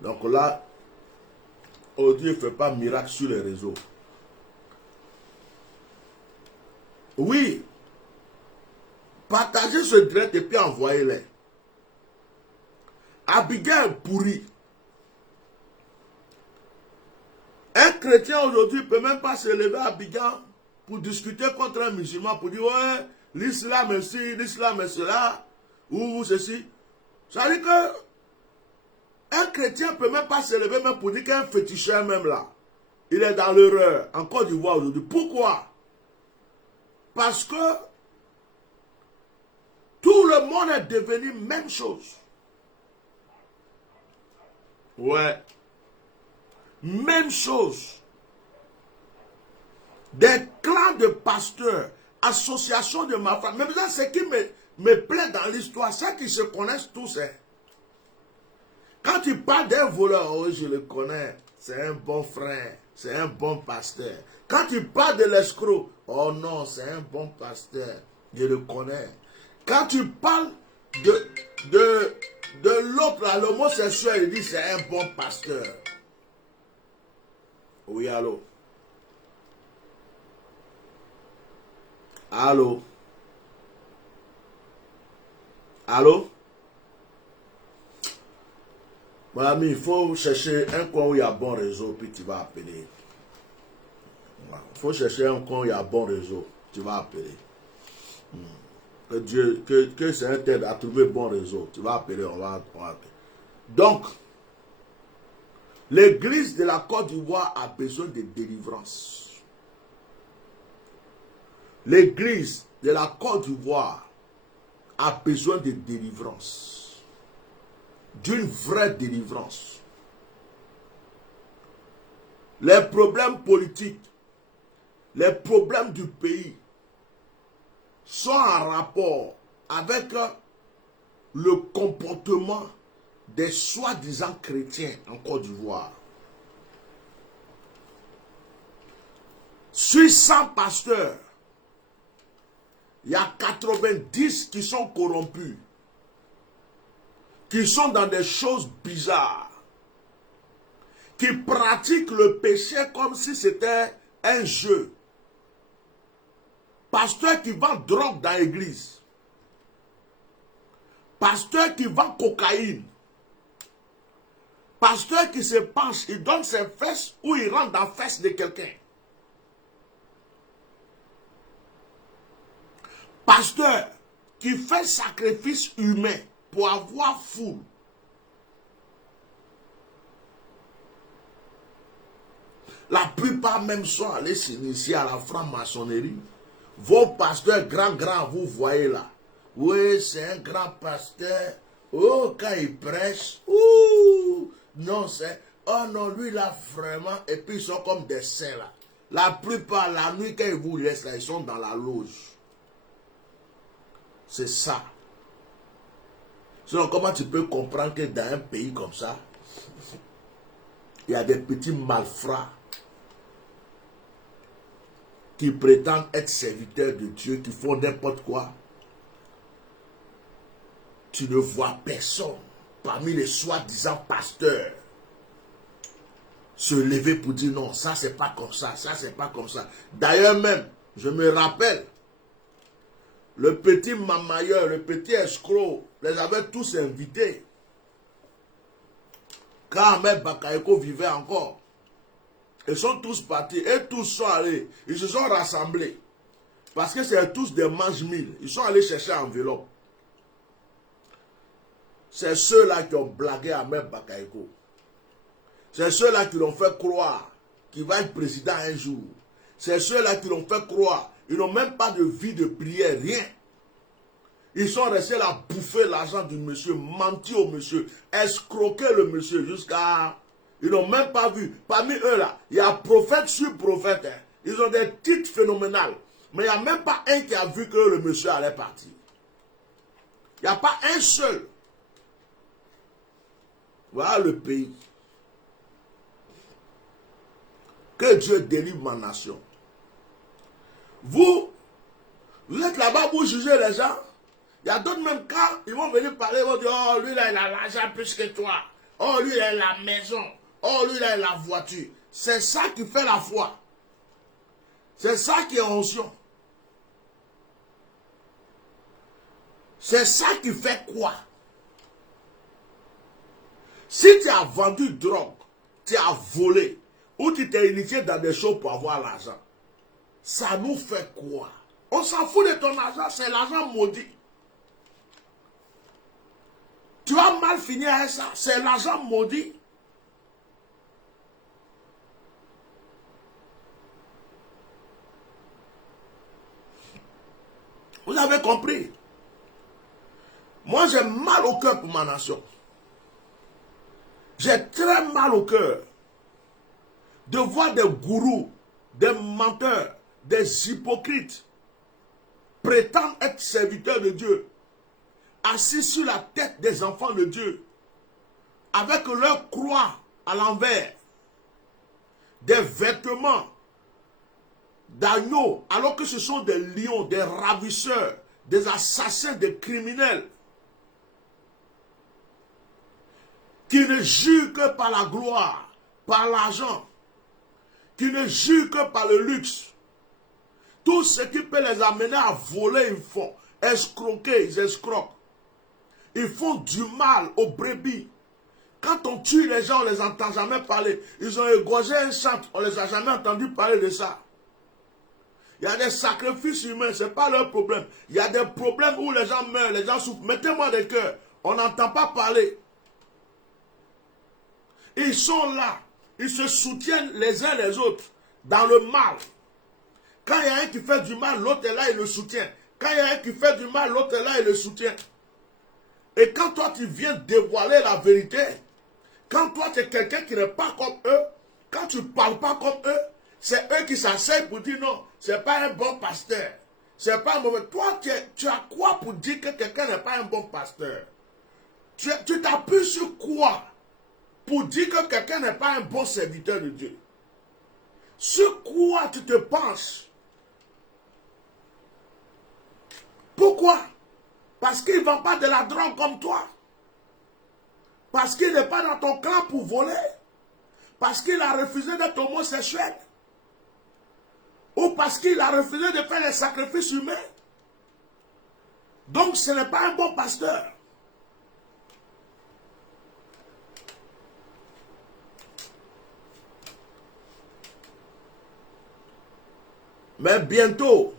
Donc là, Dieu ne fait pas miracle sur les réseaux. Oui. Partagez ce direct et puis envoyez-les. Abigail pourri. Un chrétien aujourd'hui ne peut même pas se lever à Abidjan pour discuter contre un musulman, pour dire ouais, l'islam est ci, l'islam est cela, ou ceci. Ça veut dire que un chrétien ne peut même pas se lever même pour dire qu'un féticheur même là, il est dans l'erreur en Côte d'Ivoire aujourd'hui. Pourquoi? Parce que tout le monde est devenu même chose. Ouais. Même chose. Des clans de pasteurs, associations de ma femme. Même ça, ce qui me plaît dans l'histoire, c'est qu'ils se connaissent tous. Hein. Quand tu parles d'un voleur, oh, je le connais, c'est un bon frère, c'est un bon pasteur. Quand tu parles de l'escroc, oh non, c'est un bon pasteur, je le connais. Quand tu parles de l'autre, l'homosexuel, il dit c'est un bon pasteur. Oui, allô? Allô? Allô? Mon ami, il faut chercher un coin où il y a bon réseau, puis tu vas appeler. Il faut chercher un coin où il y a bon réseau, tu vas appeler. Que Dieu, que Seigneur t'aide à trouver bon réseau. Tu vas appeler, on va appeler. Donc, l'église de la Côte d'Ivoire a besoin de délivrance. L'église de la Côte d'Ivoire a besoin de délivrance. D'une vraie délivrance. Les problèmes politiques, les problèmes du pays sont en rapport avec le comportement des soi-disant chrétiens en Côte d'Ivoire. Sur 100 pasteurs, il y a 90 qui sont corrompus, qui sont dans des choses bizarres, qui pratiquent le péché comme si c'était un jeu. Pasteur qui vend drogue dans l'église. Pasteur qui vend cocaïne. Pasteur qui se penche, il donne ses fesses ou il rentre dans la fesse de quelqu'un. Pasteur qui fait sacrifice humain pour avoir foule. La plupart même sont allés s'initier à la franc-maçonnerie. Vos pasteurs grands, vous voyez là. Oui, c'est un grand pasteur. Oh, quand il prêche, ouh, non, c'est... Oh non, lui là, vraiment, et puis ils sont comme des saints là. La plupart, la nuit, quand ils vous laissent là, ils sont dans la loge. C'est ça. Sinon, comment tu peux comprendre que dans un pays comme ça, il y a des petits malfrats qui prétendent être serviteurs de Dieu, qui font n'importe quoi. Tu ne vois personne parmi les soi-disant pasteurs se lever pour dire non, ça c'est pas comme ça, ça c'est pas comme ça. D'ailleurs même, Je me rappelle, le petit mamailleur, le petit escroc, les avait tous invités. Quand Ahmed Bakayoko vivait encore. Ils sont tous partis et tous sont allés. Ils se sont rassemblés. Parce que c'est tous des mange-mille. Ils sont allés chercher enveloppe. C'est ceux-là qui ont blagué Ahmed Bakayoko. C'est ceux-là qui l'ont fait croire qu'il va être président un jour. C'est ceux-là qui l'ont fait croire. Ils n'ont même pas de vie de prière, rien. Ils sont restés là bouffer l'argent du monsieur, mentir au monsieur, escroquer le monsieur jusqu'à... Ils n'ont même pas vu. Parmi eux là, il y a prophète sur prophète. Hein. Ils ont des titres phénoménaux. Mais il n'y a même pas un qui a vu que le monsieur allait partir. Il n'y a pas un seul. Voilà le pays. Que Dieu délivre ma nation. Vous êtes là-bas pour juger les gens. Il y a d'autres même cas, ils vont venir parler, ils vont dire, oh lui là il a l'argent plus que toi. Oh lui il a la maison. Oh lui là il a la voiture. C'est ça qui fait la foi. C'est ça qui est onction. C'est ça qui fait quoi? Si tu as vendu drogue, tu as volé, ou tu t'es initié dans des choses pour avoir l'argent, ça nous fait quoi? On s'en fout de ton argent, c'est l'argent maudit. Tu vas mal finir avec ça, c'est l'argent maudit. Vous avez compris? Moi, j'ai mal au cœur pour ma nation. J'ai très mal au cœur de voir des gourous, des menteurs, des hypocrites prétendent être serviteurs de Dieu, assis sur la tête des enfants de Dieu, avec leur croix à l'envers, des vêtements d'agneaux, alors que ce sont des lions, des ravisseurs, des assassins, des criminels, qui ne jurent que par la gloire, par l'argent, qui ne jurent que par le luxe. Tout ce qui peut les amener à voler, ils font. Escroquer, ils escroquent. Ils font du mal aux brebis. Quand on tue les gens, on ne les entend jamais parler. Ils ont égorgé un chantre, on ne les a jamais entendu parler de ça. Il y a des sacrifices humains, ce n'est pas leur problème. Il y a des problèmes où les gens meurent, les gens souffrent. Mettez-moi des cœurs, on n'entend pas parler. Ils sont là, ils se soutiennent les uns les autres dans le mal. Quand il y a un qui fait du mal, l'autre est là, il le soutient. Quand il y a un qui fait du mal, l'autre est là, il le soutient. Et quand toi, tu viens dévoiler la vérité, quand toi, tu es quelqu'un qui n'est pas comme eux, quand tu ne parles pas comme eux, c'est eux qui s'asseyent pour dire non, ce n'est pas un bon pasteur. C'est pas un mauvais. Toi, tu as quoi pour dire que quelqu'un n'est pas un bon pasteur? Tu t'appuies sur quoi pour dire que quelqu'un n'est pas un bon serviteur de Dieu? Sur quoi tu te penches? Pourquoi? Parce qu'il ne vend pas de la drogue comme toi. Parce qu'il n'est pas dans ton clan pour voler. Parce qu'il a refusé d'être homosexuel. Ou parce qu'il a refusé de faire les sacrifices humains. Donc ce n'est pas un bon pasteur. Mais bientôt,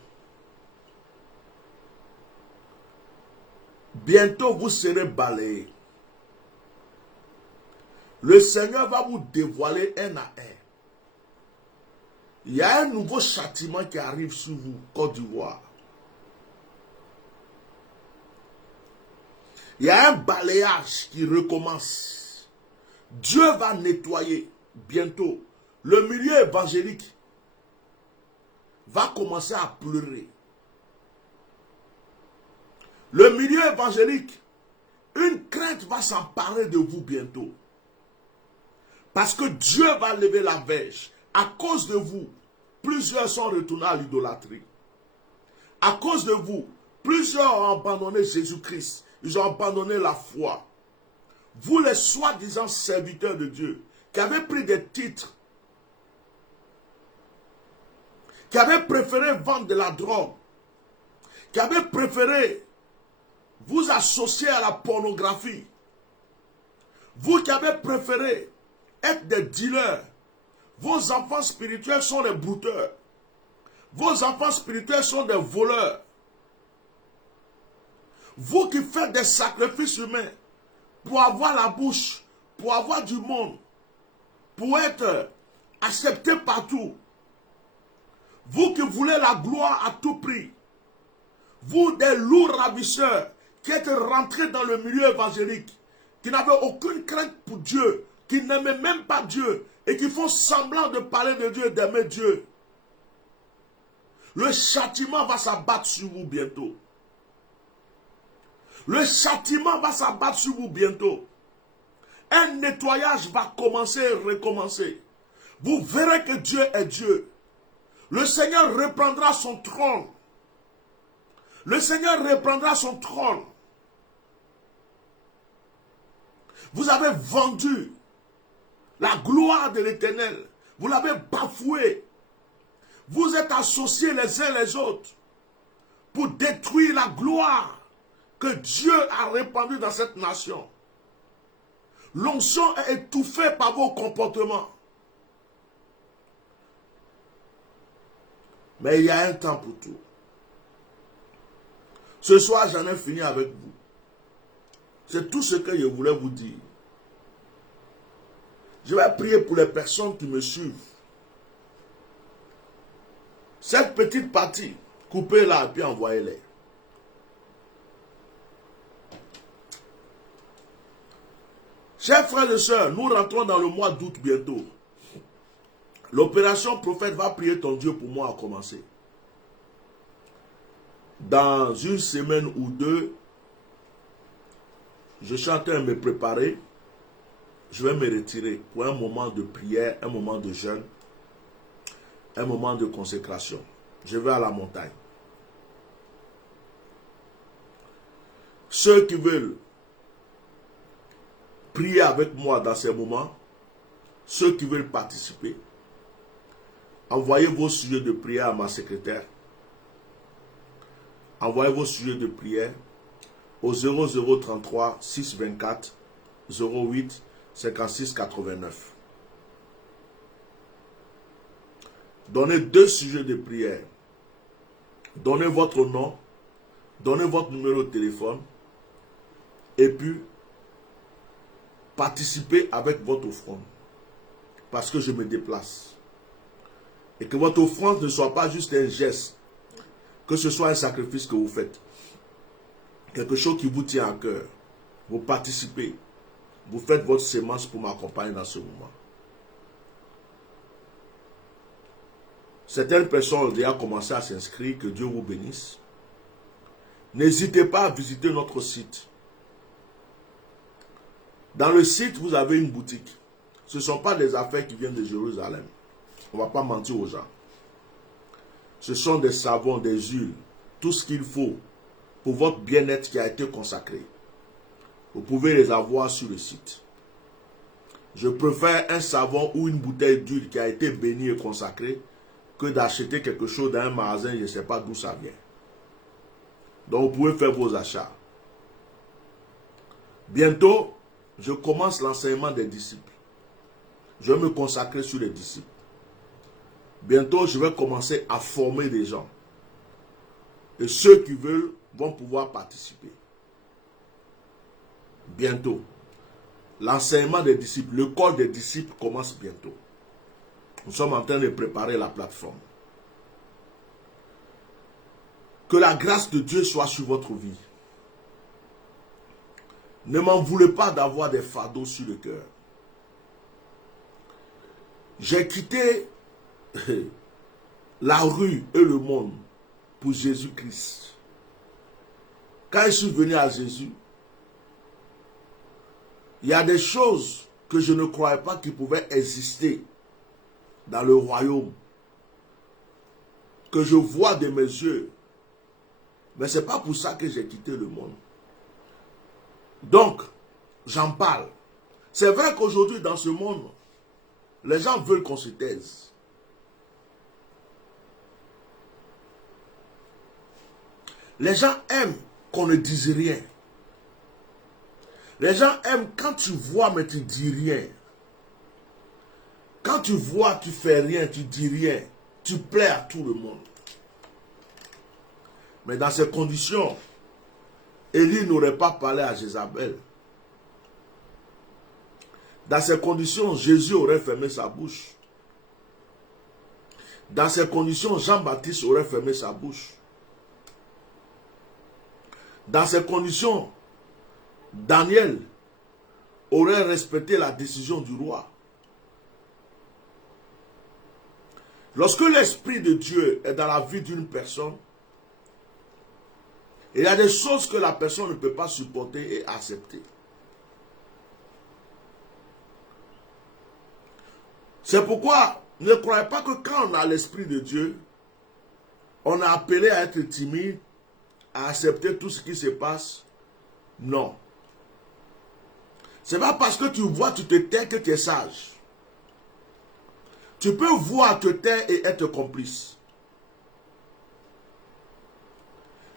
vous serez balayés. Le Seigneur va vous dévoiler un à un. Il y a un nouveau châtiment qui arrive sur vous, Côte d'Ivoire. Il y a un balayage qui recommence. Dieu va nettoyer bientôt. Le milieu évangélique va commencer à pleurer. Le milieu évangélique, une crainte va s'emparer de vous bientôt. Parce que Dieu va lever la verge. À cause de vous, plusieurs sont retournés à l'idolâtrie. À cause de vous, plusieurs ont abandonné Jésus-Christ. Ils ont abandonné la foi. Vous, les soi-disant serviteurs de Dieu, qui avez pris des titres, qui avez préféré vendre de la drogue, qui avez préféré vous associer à la pornographie, vous qui avez préféré être des dealers, vos enfants spirituels sont des brouteurs, vos enfants spirituels sont des voleurs. Vous qui faites des sacrifices humains pour avoir la bouche, pour avoir du monde, pour être accepté partout. Vous qui voulez la gloire à tout prix. Vous des lourds ravisseurs qui êtes rentrés dans le milieu évangélique, qui n'avez aucune crainte pour Dieu, qui n'aiment même pas Dieu et qui font semblant de parler de Dieu et d'aimer Dieu. Le châtiment va s'abattre sur vous bientôt. Le châtiment va s'abattre sur vous bientôt. Un nettoyage va commencer et recommencer. Vous verrez que Dieu est Dieu. Le Seigneur reprendra son trône. Le Seigneur reprendra son trône. Vous avez vendu la gloire de l'Éternel. Vous l'avez bafoué. Vous êtes associés les uns les autres pour détruire la gloire que Dieu a répandue dans cette nation. L'onction est étouffée par vos comportements. Mais il y a un temps pour tout. Ce soir, j'en ai fini avec vous. C'est tout ce que je voulais vous dire. Je vais prier pour les personnes qui me suivent. Cette petite partie, coupez-la et puis envoyez-les. Chers frères et sœurs, nous rentrons dans le mois d'août bientôt. L'opération prophète va prier ton Dieu pour moi à commencer. Dans une semaine ou deux, je suis en train de me préparer. Je vais me retirer pour un moment de prière, un moment de jeûne, un moment de consécration. Je vais à la montagne. Ceux qui veulent prier avec moi dans ces moments, ceux qui veulent participer, envoyez vos sujets de prière à ma secrétaire. Envoyez vos sujets de prière au 0033 624 08 56 89. Donnez 2 sujets de prière. Donnez votre nom, donnez votre numéro de téléphone et puis participez avec votre offrande. Parce que je me déplace. Et que votre offrande ne soit pas juste un geste. Que ce soit un sacrifice que vous faites. Quelque chose qui vous tient à cœur. Vous participez. Vous faites votre sémence pour m'accompagner dans ce moment. Certaines personnes ont déjà commencé à s'inscrire. Que Dieu vous bénisse. N'hésitez pas à visiter notre site. Dans le site, vous avez une boutique. Ce ne sont pas des affaires qui viennent de Jérusalem. On ne va pas mentir aux gens. Ce sont des savons, des huiles, tout ce qu'il faut pour votre bien-être qui a été consacré. Vous pouvez les avoir sur le site. Je préfère un savon ou une bouteille d'huile qui a été bénie et consacrée que d'acheter quelque chose dans un magasin, je ne sais pas d'où ça vient. Donc vous pouvez faire vos achats. Bientôt, je commence l'enseignement des disciples. Je vais me consacrer sur les disciples. Bientôt, je vais commencer à former des gens. Et ceux qui veulent vont pouvoir participer. Bientôt. L'enseignement des disciples, le corps des disciples commence bientôt. Nous sommes en train de préparer la plateforme. Que la grâce de Dieu soit sur votre vie. Ne m'en voulez pas d'avoir des fardeaux sur le cœur. J'ai quitté la rue et le monde pour Jésus-Christ. Quand je suis venu à Jésus, il y a des choses que je ne croyais pas qui pouvaient exister dans le royaume, que je vois de mes yeux. Mais ce n'est pas pour ça que j'ai quitté le monde. Donc, j'en parle. C'est vrai qu'aujourd'hui, dans ce monde, les gens veulent qu'on se taise. Les gens aiment qu'on ne dise rien. Les gens aiment quand tu vois mais tu dis rien. Quand tu vois, tu fais rien, tu dis rien. Tu plais à tout le monde. Mais dans ces conditions, Élie n'aurait pas parlé à Jézabel. Dans ces conditions, Jésus aurait fermé sa bouche. Dans ces conditions, Jean-Baptiste aurait fermé sa bouche. Dans ces conditions, Daniel aurait respecté la décision du roi. Lorsque l'Esprit de Dieu est dans la vie d'une personne, il y a des choses que la personne ne peut pas supporter et accepter. C'est pourquoi ne croyez pas que quand on a l'Esprit de Dieu, on est appelé à être timide, à accepter tout ce qui se passe. Non. Ce n'est pas parce que tu vois, tu te tais que tu es sage. Tu peux voir, te taire et être complice.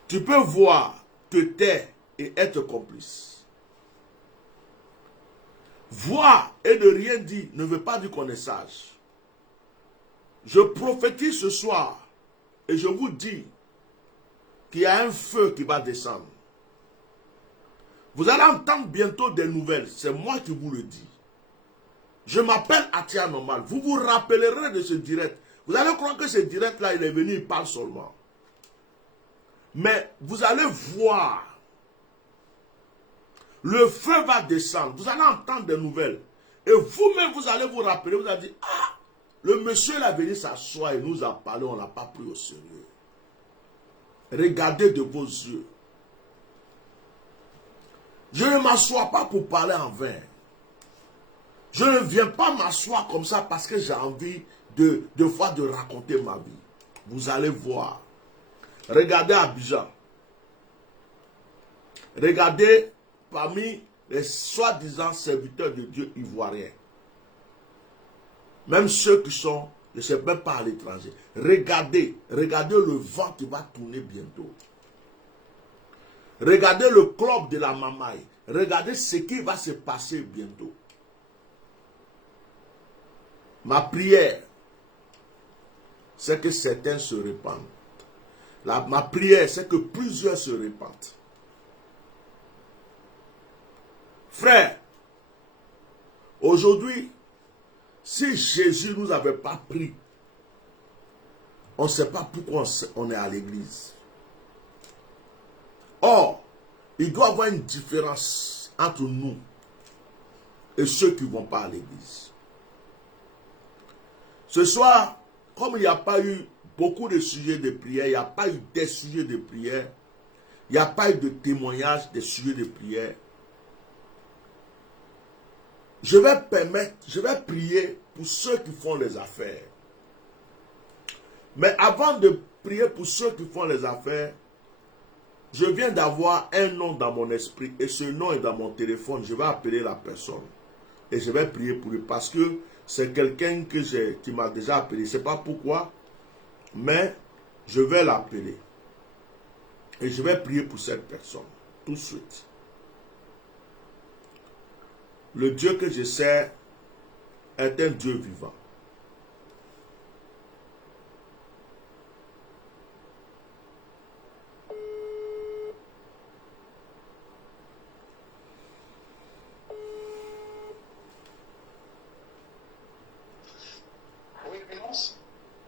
Tu peux voir, te taire et être complice. Voir et ne rien dire ne veut pas dire qu'on est sage. Je prophétise ce soir et je vous dis qu'il y a un feu qui va descendre. Vous allez entendre bientôt des nouvelles. C'est moi qui vous le dis. Je m'appelle Atia Normal. Vous vous rappellerez de ce direct. Vous allez croire que ce direct-là, il est venu, il parle seulement. Mais vous allez voir. Le feu va descendre. Vous allez entendre des nouvelles. Et vous-même, vous allez vous rappeler. Vous allez dire, ah, le monsieur est venu s'asseoir et nous a parlé. On n'a pas pris au sérieux. Regardez de vos yeux. Je ne m'assois pas pour parler en vain. Je ne viens pas m'asseoir comme ça parce que j'ai envie de raconter ma vie. Vous allez voir. Regardez Abidjan. Regardez parmi les soi-disant serviteurs de Dieu ivoiriens. Même ceux qui sont, ne sais même pas à l'étranger. Regardez le vent qui va tourner bientôt. Regardez le club de la Mamaï. Regardez ce qui va se passer bientôt. Ma prière, c'est que certains se répandent. Ma prière, c'est que plusieurs se répandent. Frère, aujourd'hui, si Jésus ne nous avait pas pris, on ne sait pas pourquoi on est à l'église. Or, il doit y avoir une différence entre nous et ceux qui ne vont pas à l'église. Ce soir, comme il n'y a pas eu beaucoup de sujets de prière, il n'y a pas eu des sujets de prière, il n'y a pas eu de témoignages des sujets de prière, je vais prier pour ceux qui font les affaires. Mais avant de prier pour ceux qui font les affaires, je viens d'avoir un nom dans mon esprit et ce nom est dans mon téléphone. Je vais appeler la personne et je vais prier pour lui parce que c'est quelqu'un qui m'a déjà appelé. Je ne sais pas pourquoi, mais je vais l'appeler. Et je vais prier pour cette personne tout de suite. Le Dieu que je sers est un Dieu vivant. Oui, Clémence.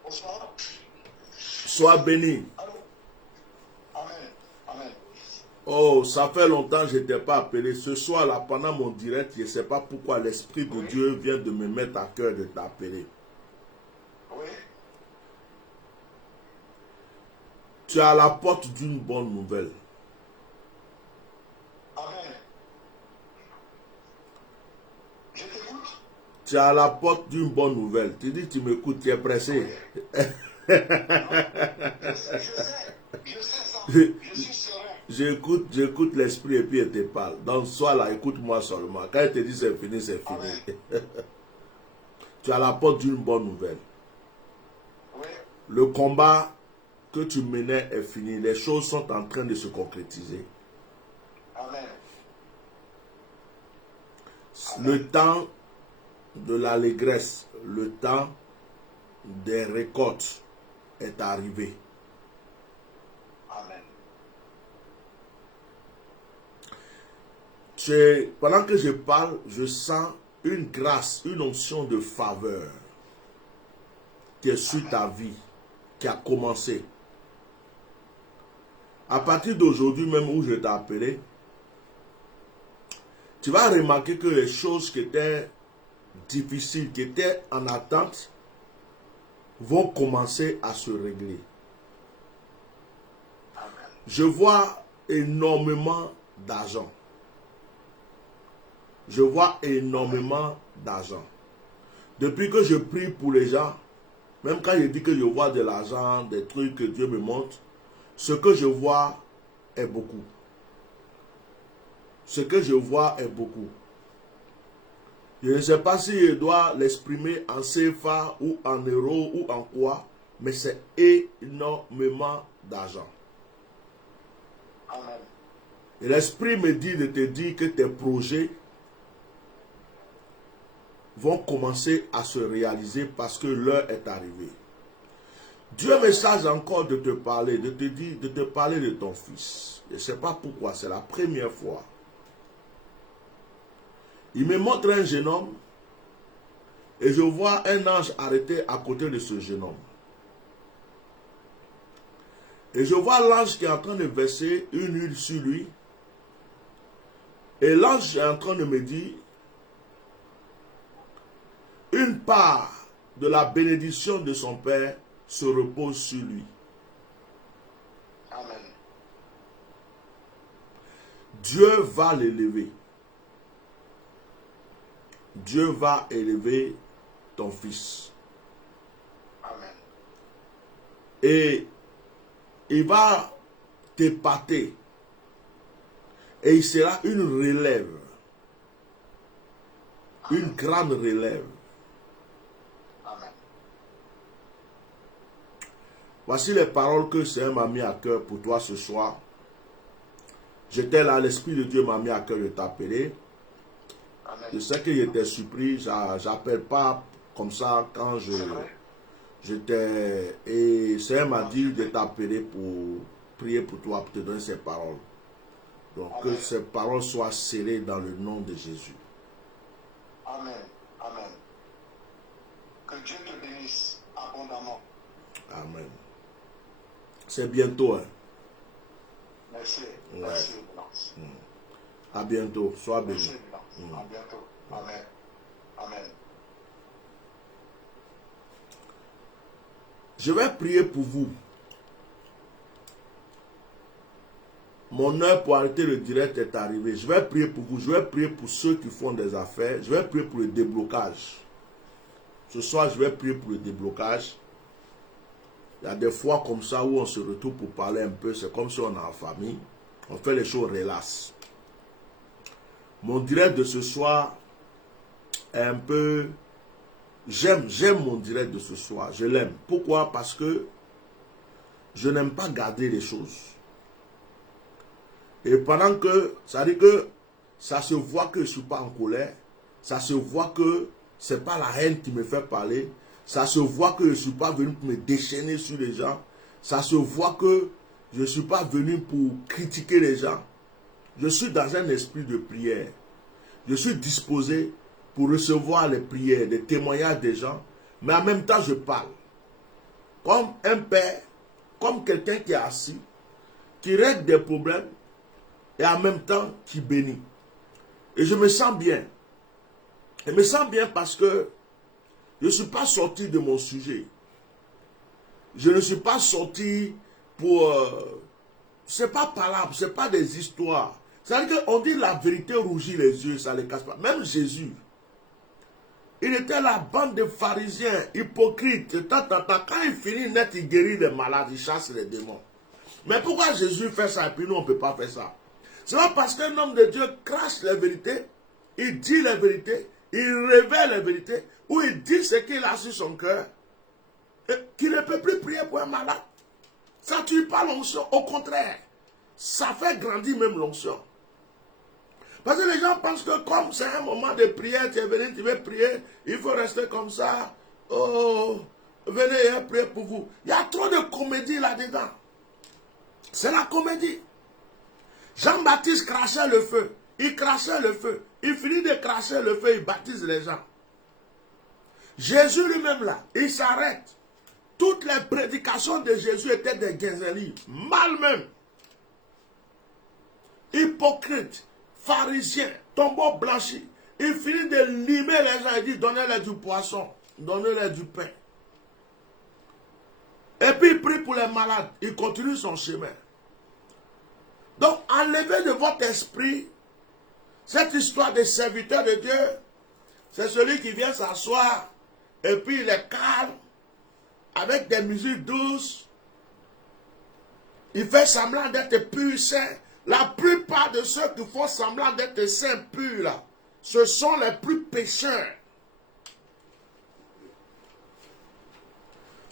Bonsoir. Sois béni. Allô. Amen. Amen. Oh, ça fait longtemps que je ne t'ai pas appelé. Ce soir, là, pendant mon direct, je ne sais pas pourquoi l'Esprit de Dieu vient de me mettre à cœur de t'appeler. Oui. Tu es à la porte d'une bonne nouvelle. Amen. Je t'écoute. Tu es à la porte d'une bonne nouvelle. Tu dis, tu m'écoutes, tu es pressé. Je sais ça. Je suis serein. J'écoute l'Esprit et puis il te parle. Donc, sois là, écoute-moi seulement. Quand il te dit c'est fini, c'est fini. Tu es à la porte d'une bonne nouvelle. Oui. Le combat que tu menais est fini. Les choses sont en train de se concrétiser. Amen. Le temps de l'allégresse, le temps des récoltes est arrivé. Amen. Pendant que je parle, je sens une grâce, une onction de faveur qui est sur ta vie, qui a commencé. À partir d'aujourd'hui même où je t'ai appelé, tu vas remarquer que les choses qui étaient difficiles, qui étaient en attente, vont commencer à se régler. Amen. Je vois énormément d'argent. Je vois énormément d'argent. Depuis que je prie pour les gens, même quand je dis que je vois de l'argent, des trucs que Dieu me montre, ce que je vois est beaucoup. Ce que je vois est beaucoup. Je ne sais pas si je dois l'exprimer en CFA ou en euros ou en quoi, mais c'est énormément d'argent. Amen. Et l'Esprit me dit de te dire que tes projets vont commencer à se réaliser parce que l'heure est arrivée. Dieu me charge encore de te parler, de te dire, de te parler de ton fils. Je ne sais pas pourquoi, c'est la première fois. Il me montre un jeune homme et je vois un ange arrêté à côté de ce jeune homme. Et je vois l'ange qui est en train de verser une huile sur lui. Et l'ange est en train de me dire, une part de la bénédiction de son Père se repose sur lui. Amen. Dieu va l'élever. Dieu va élever ton fils. Amen. Et il va t'épater. Et il sera une relève. Une grande relève. Amen. Voici les paroles que Seigneur m'a mis à cœur pour toi ce soir. J'étais là, l'Esprit de Dieu m'a mis à cœur de t'appeler. Amen. Je sais que j'étais surpris, j'appelle pas comme ça quand C'est vrai. j'étais... Et Seigneur m'a dit de t'appeler pour prier pour toi, pour te donner ces paroles. Donc que Amen. ces paroles soient scellées dans le nom de Jésus. Amen. Amen. Que Dieu te bénisse abondamment. Amen. C'est bientôt, hein. Merci. Ouais. Merci, Éminence. À bientôt. Sois béni. Merci, Éminence. À bientôt. Amen. Amen. Je vais prier pour vous. Mon heure pour arrêter le direct est arrivée. Je vais prier pour vous. Je vais prier pour ceux qui font des affaires. Je vais prier pour le déblocage. Ce soir, je vais prier pour le déblocage. Il y a des fois comme ça où on se retrouve pour parler un peu. C'est comme si on est en famille. On fait les choses relax. Mon direct de ce soir est un peu... J'aime mon direct de ce soir. Je l'aime. Pourquoi? Parce que je n'aime pas garder les choses. Et pendant que, ça dit que ça se voit que je ne suis pas en colère, ça se voit que ce n'est pas la haine qui me fait parler, ça se voit que je ne suis pas venu pour me déchaîner sur les gens, ça se voit que je ne suis pas venu pour critiquer les gens. Je suis dans un esprit de prière. Je suis disposé pour recevoir les prières, les témoignages des gens, mais en même temps je parle. Comme un père, comme quelqu'un qui est assis, qui règle des problèmes, et en même temps qui bénit. Et je me sens bien. Je me sens bien parce que je ne suis pas sorti de mon sujet. Je ne suis pas sorti pour... c'est pas palable, c'est pas des histoires. C'est-à-dire qu'on dit la vérité rougit les yeux, ça ne les casse pas. Même Jésus, il était la bande de pharisiens, hypocrites. Quand il finit net, il guérit les malades, il chasse les démons. Mais pourquoi Jésus fait ça et puis nous on ne peut pas faire ça? C'est pas parce qu'un homme de Dieu crache les vérités, il dit les vérités, il révèle les vérités, ou il dit ce qu'il a sur son cœur, qu'il ne peut plus prier pour un malade. Ça ne tue pas l'onction. Au contraire, ça fait grandir même l'onction. Parce que les gens pensent que comme c'est un moment de prière, tu es venu, tu veux prier, il faut rester comme ça. Oh, venez prier pour vous. Il y a trop de comédie là-dedans. C'est la comédie. Jean-Baptiste crachait le feu. Il crachait le feu. Il finit de cracher le feu, il baptise les gens. Jésus lui-même là, il s'arrête. Toutes les prédications de Jésus étaient des guézeliers. Mal même. Hypocrite, pharisien, tombeau blanchi. Il finit de limer les gens et dit donnez-leur du poisson, donnez-leur du pain. Et puis il prie pour les malades. Il continue son chemin. Donc enlevez de votre esprit cette histoire de serviteur de Dieu. C'est celui qui vient s'asseoir et puis il est calme avec des musiques douces. Il fait semblant d'être pur saint. La plupart de ceux qui font semblant d'être saints purs là, ce sont les plus pécheurs.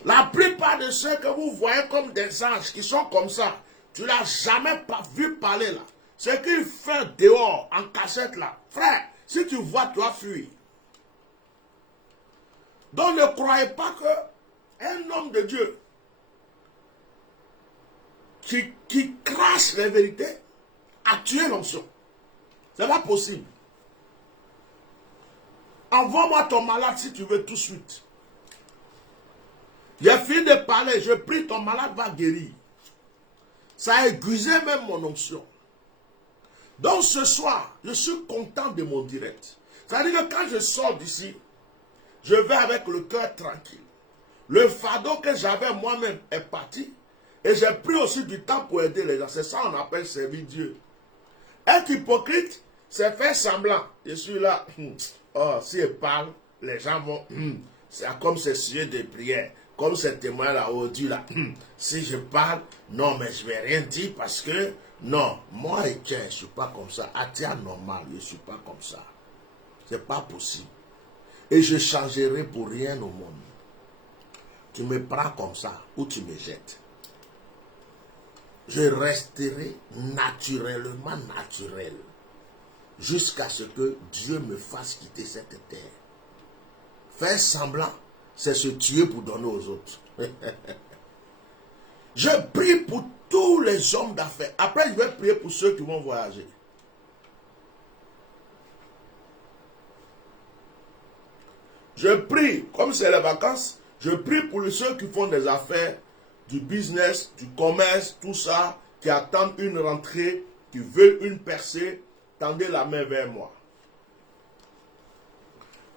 La plupart de ceux que vous voyez comme des anges qui sont comme ça, tu ne l'as jamais pas vu parler là. Ce qu'il fait dehors, en cachette là. Frère, si tu vois, tu vas fuir. Donc ne croyez pas qu'un homme de Dieu qui crache les vérités a tué l'onction. Ce n'est pas possible. Envoie-moi ton malade si tu veux tout de suite. J'ai fini de parler, je prie, ton malade va guérir. Ça a aiguisé même mon onction. Donc ce soir, je suis content de mon direct. C'est-à-dire que quand je sors d'ici, je vais avec le cœur tranquille. Le fardeau que j'avais moi-même est parti. Et j'ai pris aussi du temps pour aider les gens. C'est ça qu'on appelle servir Dieu. Être hypocrite, c'est faire semblant. Je suis là. Oh, si je parle, les gens vont... C'est comme ce sujet de prière. Comme ce témoin là, Dieu là. Si je parle, non, mais je ne vais rien dire parce que... Non, moi, tiens, je ne suis pas comme ça. Atia normal, je ne suis pas comme ça. Ce n'est pas possible. Et je changerai pour rien au monde. Tu me prends comme ça ou tu me jettes. Je resterai naturellement naturel. Jusqu'à ce que Dieu me fasse quitter cette terre. Faire semblant, c'est se tuer pour donner aux autres. Je prie pour tous les hommes d'affaires. Après, je vais prier pour ceux qui vont voyager. Je prie, comme c'est les vacances, je prie pour ceux qui font des affaires, du business, du commerce, tout ça, qui attendent une rentrée, qui veulent une percée. Tendez la main vers moi.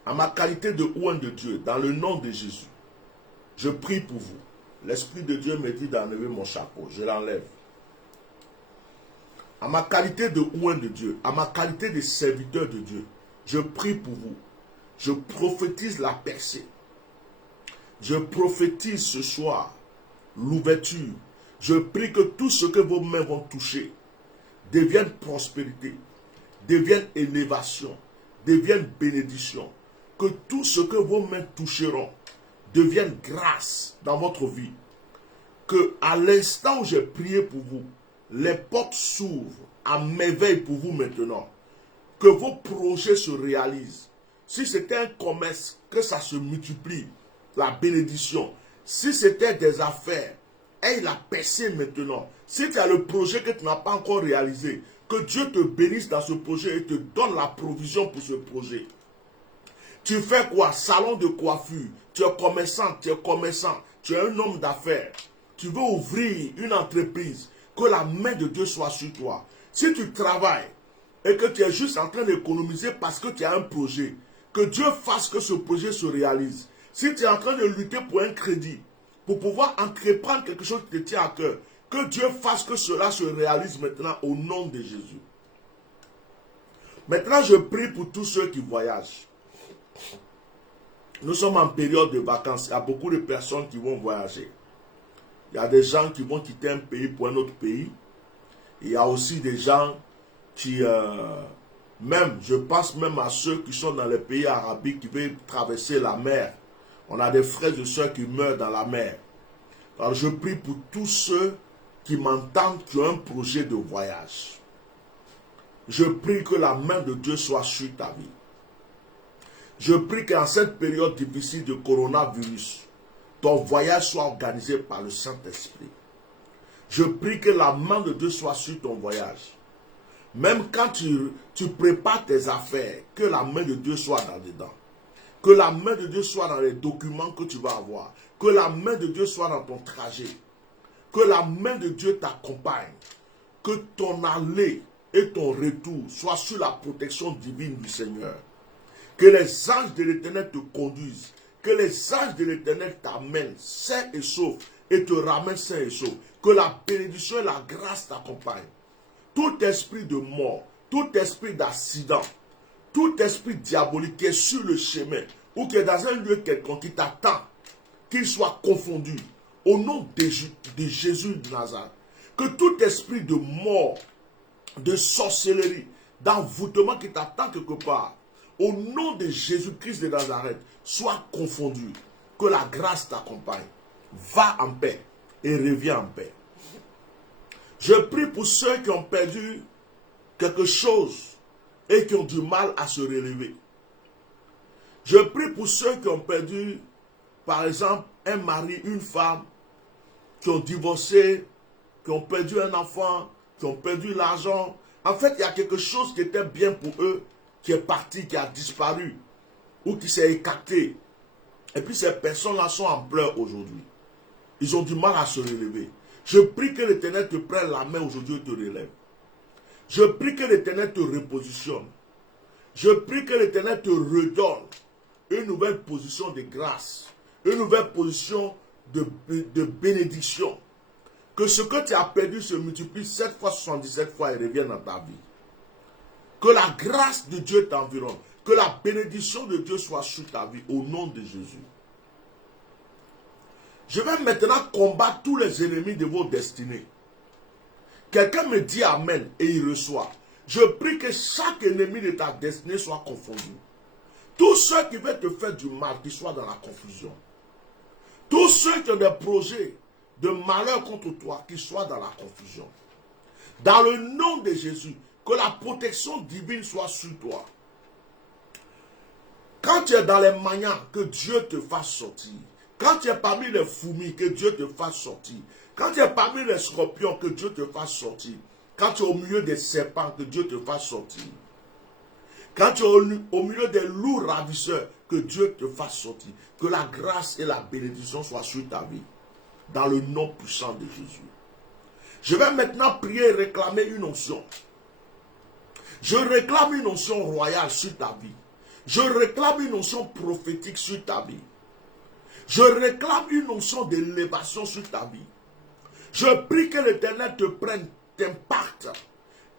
À ma qualité de oint de Dieu, dans le nom de Jésus, je prie pour vous. L'Esprit de Dieu me dit d'enlever mon chapeau. Je l'enlève. À ma qualité de oint de Dieu, à ma qualité de serviteur de Dieu, je prie pour vous. Je prophétise la percée. Je prophétise ce soir l'ouverture. Je prie que tout ce que vos mains vont toucher devienne prospérité, devienne élévation, devienne bénédiction. Que tout ce que vos mains toucheront devienne grâce dans votre vie. Que à l'instant où j'ai prié pour vous, les portes s'ouvrent à merveille pour vous maintenant. Que vos projets se réalisent. Si c'était un commerce, que ça se multiplie, la bénédiction. Si c'était des affaires, aie la percée maintenant. Si tu as le projet que tu n'as pas encore réalisé, que Dieu te bénisse dans ce projet et te donne la provision pour ce projet. Tu fais quoi? Salon de coiffure. Tu es commerçant, tu es commerçant. Tu es un homme d'affaires. Tu veux ouvrir une entreprise. Que la main de Dieu soit sur toi. Si tu travailles et que tu es juste en train d'économiser parce que tu as un projet, que Dieu fasse que ce projet se réalise. Si tu es en train de lutter pour un crédit, pour pouvoir entreprendre quelque chose qui te tient à cœur, que Dieu fasse que cela se réalise maintenant au nom de Jésus. Maintenant, je prie pour tous ceux qui voyagent. Nous sommes en période de vacances. Il y a beaucoup de personnes qui vont voyager. Il y a des gens qui vont quitter un pays pour un autre pays. Il y a aussi des gens qui... je pense même à ceux qui sont dans les pays arabiques qui veulent traverser la mer. On a des frères et sœurs qui meurent dans la mer. Alors je prie pour tous ceux qui m'entendent, qui ont un projet de voyage. Je prie que la main de Dieu soit sur ta vie. Je prie qu'en cette période difficile de coronavirus, ton voyage soit organisé par le Saint-Esprit. Je prie que la main de Dieu soit sur ton voyage. Même quand tu prépares tes affaires, que la main de Dieu soit là-dedans. Que la main de Dieu soit dans les documents que tu vas avoir. Que la main de Dieu soit dans ton trajet. Que la main de Dieu t'accompagne. Que ton aller et ton retour soient sous la protection divine du Seigneur. Que les anges de l'Éternel te conduisent. Que les anges de l'Éternel t'amènent sains et saufs et te ramènent sains et saufs. Que la bénédiction et la grâce t'accompagnent. Tout esprit de mort, tout esprit d'accident, tout esprit diabolique qui est sur le chemin ou qui est dans un lieu quelconque qui t'attend, qu'il soit confondu au nom de Jésus de Nazareth. Que tout esprit de mort, de sorcellerie, d'envoûtement qui t'attend quelque part, au nom de Jésus-Christ de Nazareth, soit confondu. Que la grâce t'accompagne. Va en paix et reviens en paix. Je prie pour ceux qui ont perdu quelque chose et qui ont du mal à se relever. Je prie pour ceux qui ont perdu, par exemple, un mari, une femme, qui ont divorcé, qui ont perdu un enfant, qui ont perdu l'argent. En fait, il y a quelque chose qui était bien pour eux, qui est parti, qui a disparu, ou qui s'est écarté. Et puis ces personnes-là sont en pleurs aujourd'hui. Ils ont du mal à se relever. Je prie que l'Éternel te prenne la main aujourd'hui et te relève. Je prie que l'Éternel te repositionne. Je prie que l'Éternel te redonne une nouvelle position de grâce, une nouvelle position de bénédiction. Que ce que tu as perdu se multiplie 7 fois, 77 fois et revienne dans ta vie. Que la grâce de Dieu t'environne. Que la bénédiction de Dieu soit sur ta vie au nom de Jésus. Je vais maintenant combattre tous les ennemis de vos destinées. Quelqu'un me dit Amen et il reçoit. Je prie que chaque ennemi de ta destinée soit confondu. Tous ceux qui veulent te faire du mal, qu'ils soient dans la confusion. Tous ceux qui ont des projets de malheur contre toi, qu'ils soient dans la confusion. Dans le nom de Jésus, que la protection divine soit sur toi. Quand tu es dans les maniants, que Dieu te fasse sortir. Quand tu es parmi les fourmis, que Dieu te fasse sortir. Quand tu es parmi les scorpions, que Dieu te fasse sortir. Quand tu es au milieu des serpents, que Dieu te fasse sortir. Quand tu es au milieu des loups ravisseurs, que Dieu te fasse sortir. Que la grâce et la bénédiction soient sur ta vie. Dans le nom puissant de Jésus. Je vais maintenant prier et réclamer une onction. Je réclame une onction royale sur ta vie. Je réclame une onction prophétique sur ta vie. Je réclame une onction d'élévation sur ta vie. Je prie que l'Éternel te prenne, t'impacte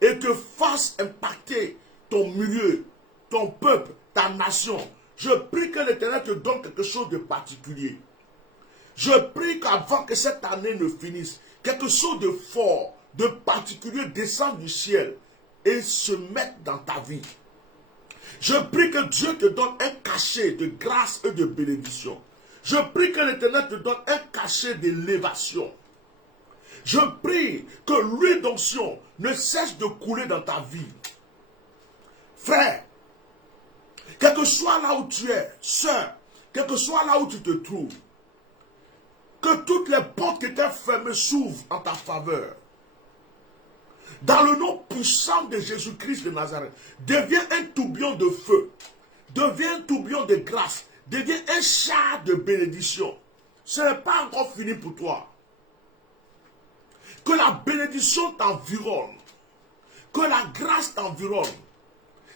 et te fasse impacter ton milieu, ton peuple, ta nation. Je prie que l'Éternel te donne quelque chose de particulier. Je prie qu'avant que cette année ne finisse, quelque chose de fort, de particulier descende du ciel et se mette dans ta vie. Je prie que Dieu te donne un cachet de grâce et de bénédiction. Je prie que l'Éternel te donne un cachet d'élévation. Je prie que l'huile d'onction ne cesse de couler dans ta vie. Frère, quel que soit là où tu es, sœur, quel que soit là où tu te trouves, que toutes les portes qui étaient fermées s'ouvrent en ta faveur. Dans le nom puissant de Jésus-Christ de Nazareth, deviens un tourbillon de feu, deviens un tourbillon de grâce, deviens un char de bénédiction. Ce n'est pas encore fini pour toi. Que la bénédiction t'environne, que la grâce t'environne.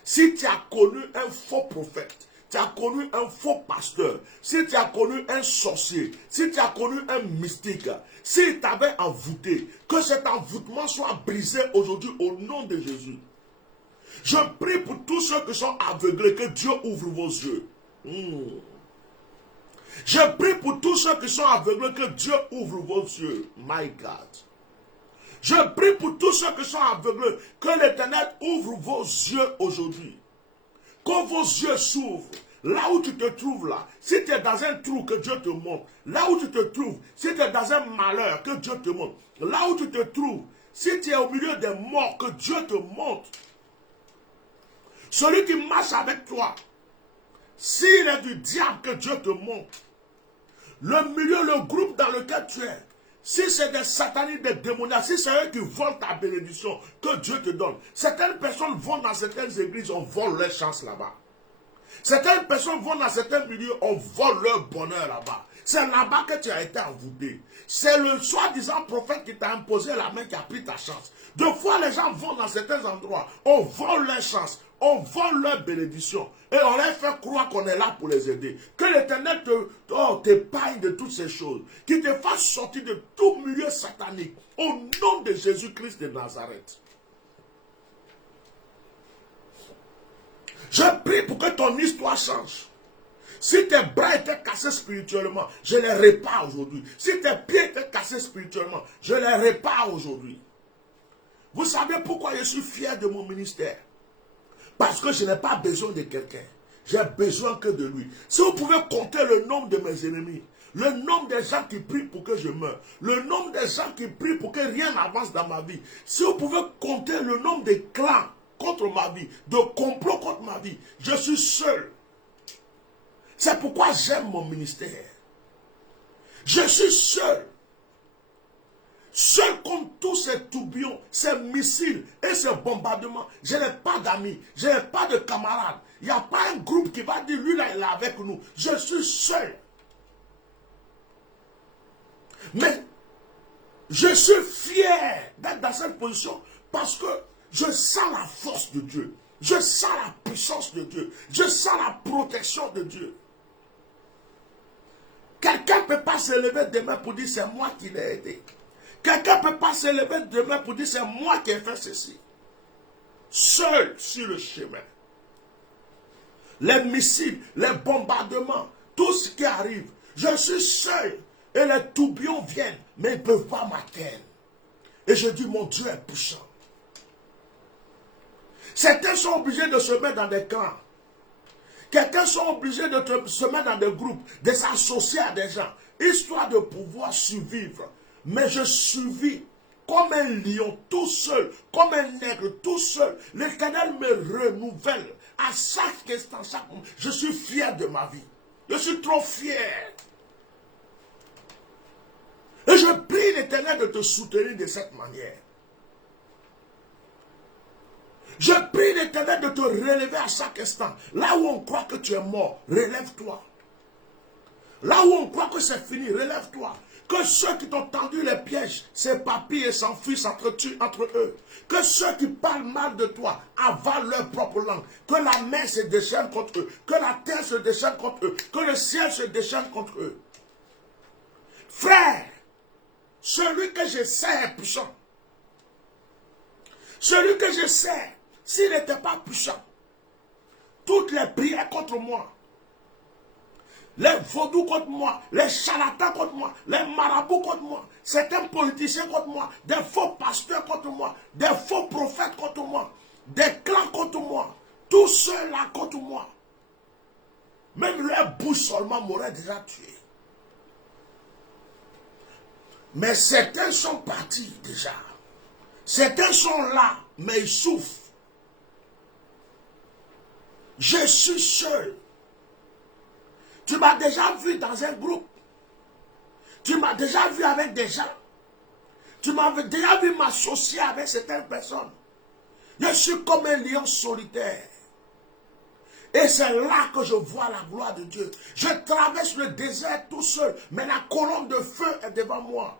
Si tu as connu un faux prophète, tu as connu un faux pasteur, si tu as connu un sorcier, si tu as connu un mystique, s'il t'avait envoûté, que cet envoûtement soit brisé aujourd'hui au nom de Jésus. Je prie pour tous ceux qui sont aveuglés, que Dieu ouvre vos yeux. Je prie pour tous ceux qui sont aveuglés, que Dieu ouvre vos yeux. My God. Je prie pour tous ceux qui sont aveuglés, que l'Éternel ouvre vos yeux aujourd'hui. Que vos yeux s'ouvrent Là où tu te trouves là, si tu es dans un trou que Dieu te montre, là où tu te trouves, si tu es dans un malheur que Dieu te montre, là où tu te trouves, si tu es au milieu des morts que Dieu te montre, celui qui marche avec toi, s'il est du diable que Dieu te montre, le milieu, le groupe dans lequel tu es, si c'est des sataniques, des démoniaques, si c'est eux qui volent ta bénédiction que Dieu te donne, certaines personnes vont dans certaines églises, on vole leur chance là-bas. Certaines personnes vont dans certains milieux, on vole leur bonheur là-bas. C'est là-bas que tu as été envoûté. C'est le soi-disant prophète qui t'a imposé la main qui a pris ta chance. Deux fois, les gens vont dans certains endroits, on vole leur chance, on vole leur bénédiction. Et on leur fait croire qu'on est là pour les aider. Que l'Éternel t'épargne de toutes ces choses. Qu'il te fasse sortir de tout milieu satanique. Au nom de Jésus-Christ de Nazareth. Je prie pour que ton histoire change. Si tes bras étaient cassés spirituellement, je les répare aujourd'hui. Si tes pieds étaient cassés spirituellement, je les répare aujourd'hui. Vous savez pourquoi je suis fier de mon ministère? Parce que je n'ai pas besoin de quelqu'un. J'ai besoin que de lui. Si vous pouvez compter le nombre de mes ennemis, le nombre des gens qui prient pour que je meure, le nombre des gens qui prient pour que rien n'avance dans ma vie, si vous pouvez compter le nombre de clans contre ma vie, de complots contre ma vie, je suis seul. C'est pourquoi j'aime mon ministère. Je suis seul. Seul contre tous ces tourbillons, ces missiles et ces bombardements. Je n'ai pas d'amis, je n'ai pas de camarades. Il n'y a pas un groupe qui va dire, lui là, il est avec nous. Je suis seul. Mais je suis fier d'être dans cette position parce que je sens la force de Dieu. Je sens la puissance de Dieu. Je sens la protection de Dieu. Quelqu'un ne peut pas se lever demain pour dire c'est moi qui l'ai aidé. Quelqu'un ne peut pas se lever demain pour dire c'est moi qui ai fait ceci. Seul sur le chemin. Les missiles, les bombardements, tout ce qui arrive, je suis seul. Et les tourbillons viennent, mais ils ne peuvent pas m'atteindre. Et je dis mon Dieu est puissant. Certains sont obligés de se mettre dans des clans. Quelqu'un sont obligés de se mettre dans des groupes, de s'associer à des gens, histoire de pouvoir survivre. Mais je survis comme un lion tout seul, comme un nègre tout seul. L'Éternel me renouvelle à chaque instant, chaque moment. Je suis fier de ma vie. Je suis trop fier. Et je prie l'Éternel de te soutenir de cette manière. Je prie l'Éternel de te relever à chaque instant. Là où on croit que tu es mort, relève-toi. Là où on croit que c'est fini, relève-toi. Que ceux qui t'ont tendu les pièges s'éparpillent et s'enfuient entre eux. Que ceux qui parlent mal de toi avalent leur propre langue. Que la mer se déchaîne contre eux. Que la terre se déchaîne contre eux. Que le ciel se déchaîne contre eux. Frère, celui que je sais est puissant. Celui que je sais, s'il n'était pas puissant, toutes les prières contre moi, les vaudous contre moi, les charlatans contre moi, les marabouts contre moi, certains politiciens contre moi, des faux pasteurs contre moi, des faux prophètes contre moi, des clans contre moi, tous ceux-là contre moi, même leur bouche seulement m'aurait déjà tué. Mais certains sont partis déjà. Certains sont là, mais ils souffrent. Je suis seul. Tu m'as déjà vu dans un groupe. Tu m'as déjà vu avec des gens. Tu m'as déjà vu m'associer avec certaines personnes. Je suis comme un lion solitaire. Et c'est là que je vois la gloire de Dieu. Je traverse le désert tout seul, mais la colonne de feu est devant moi.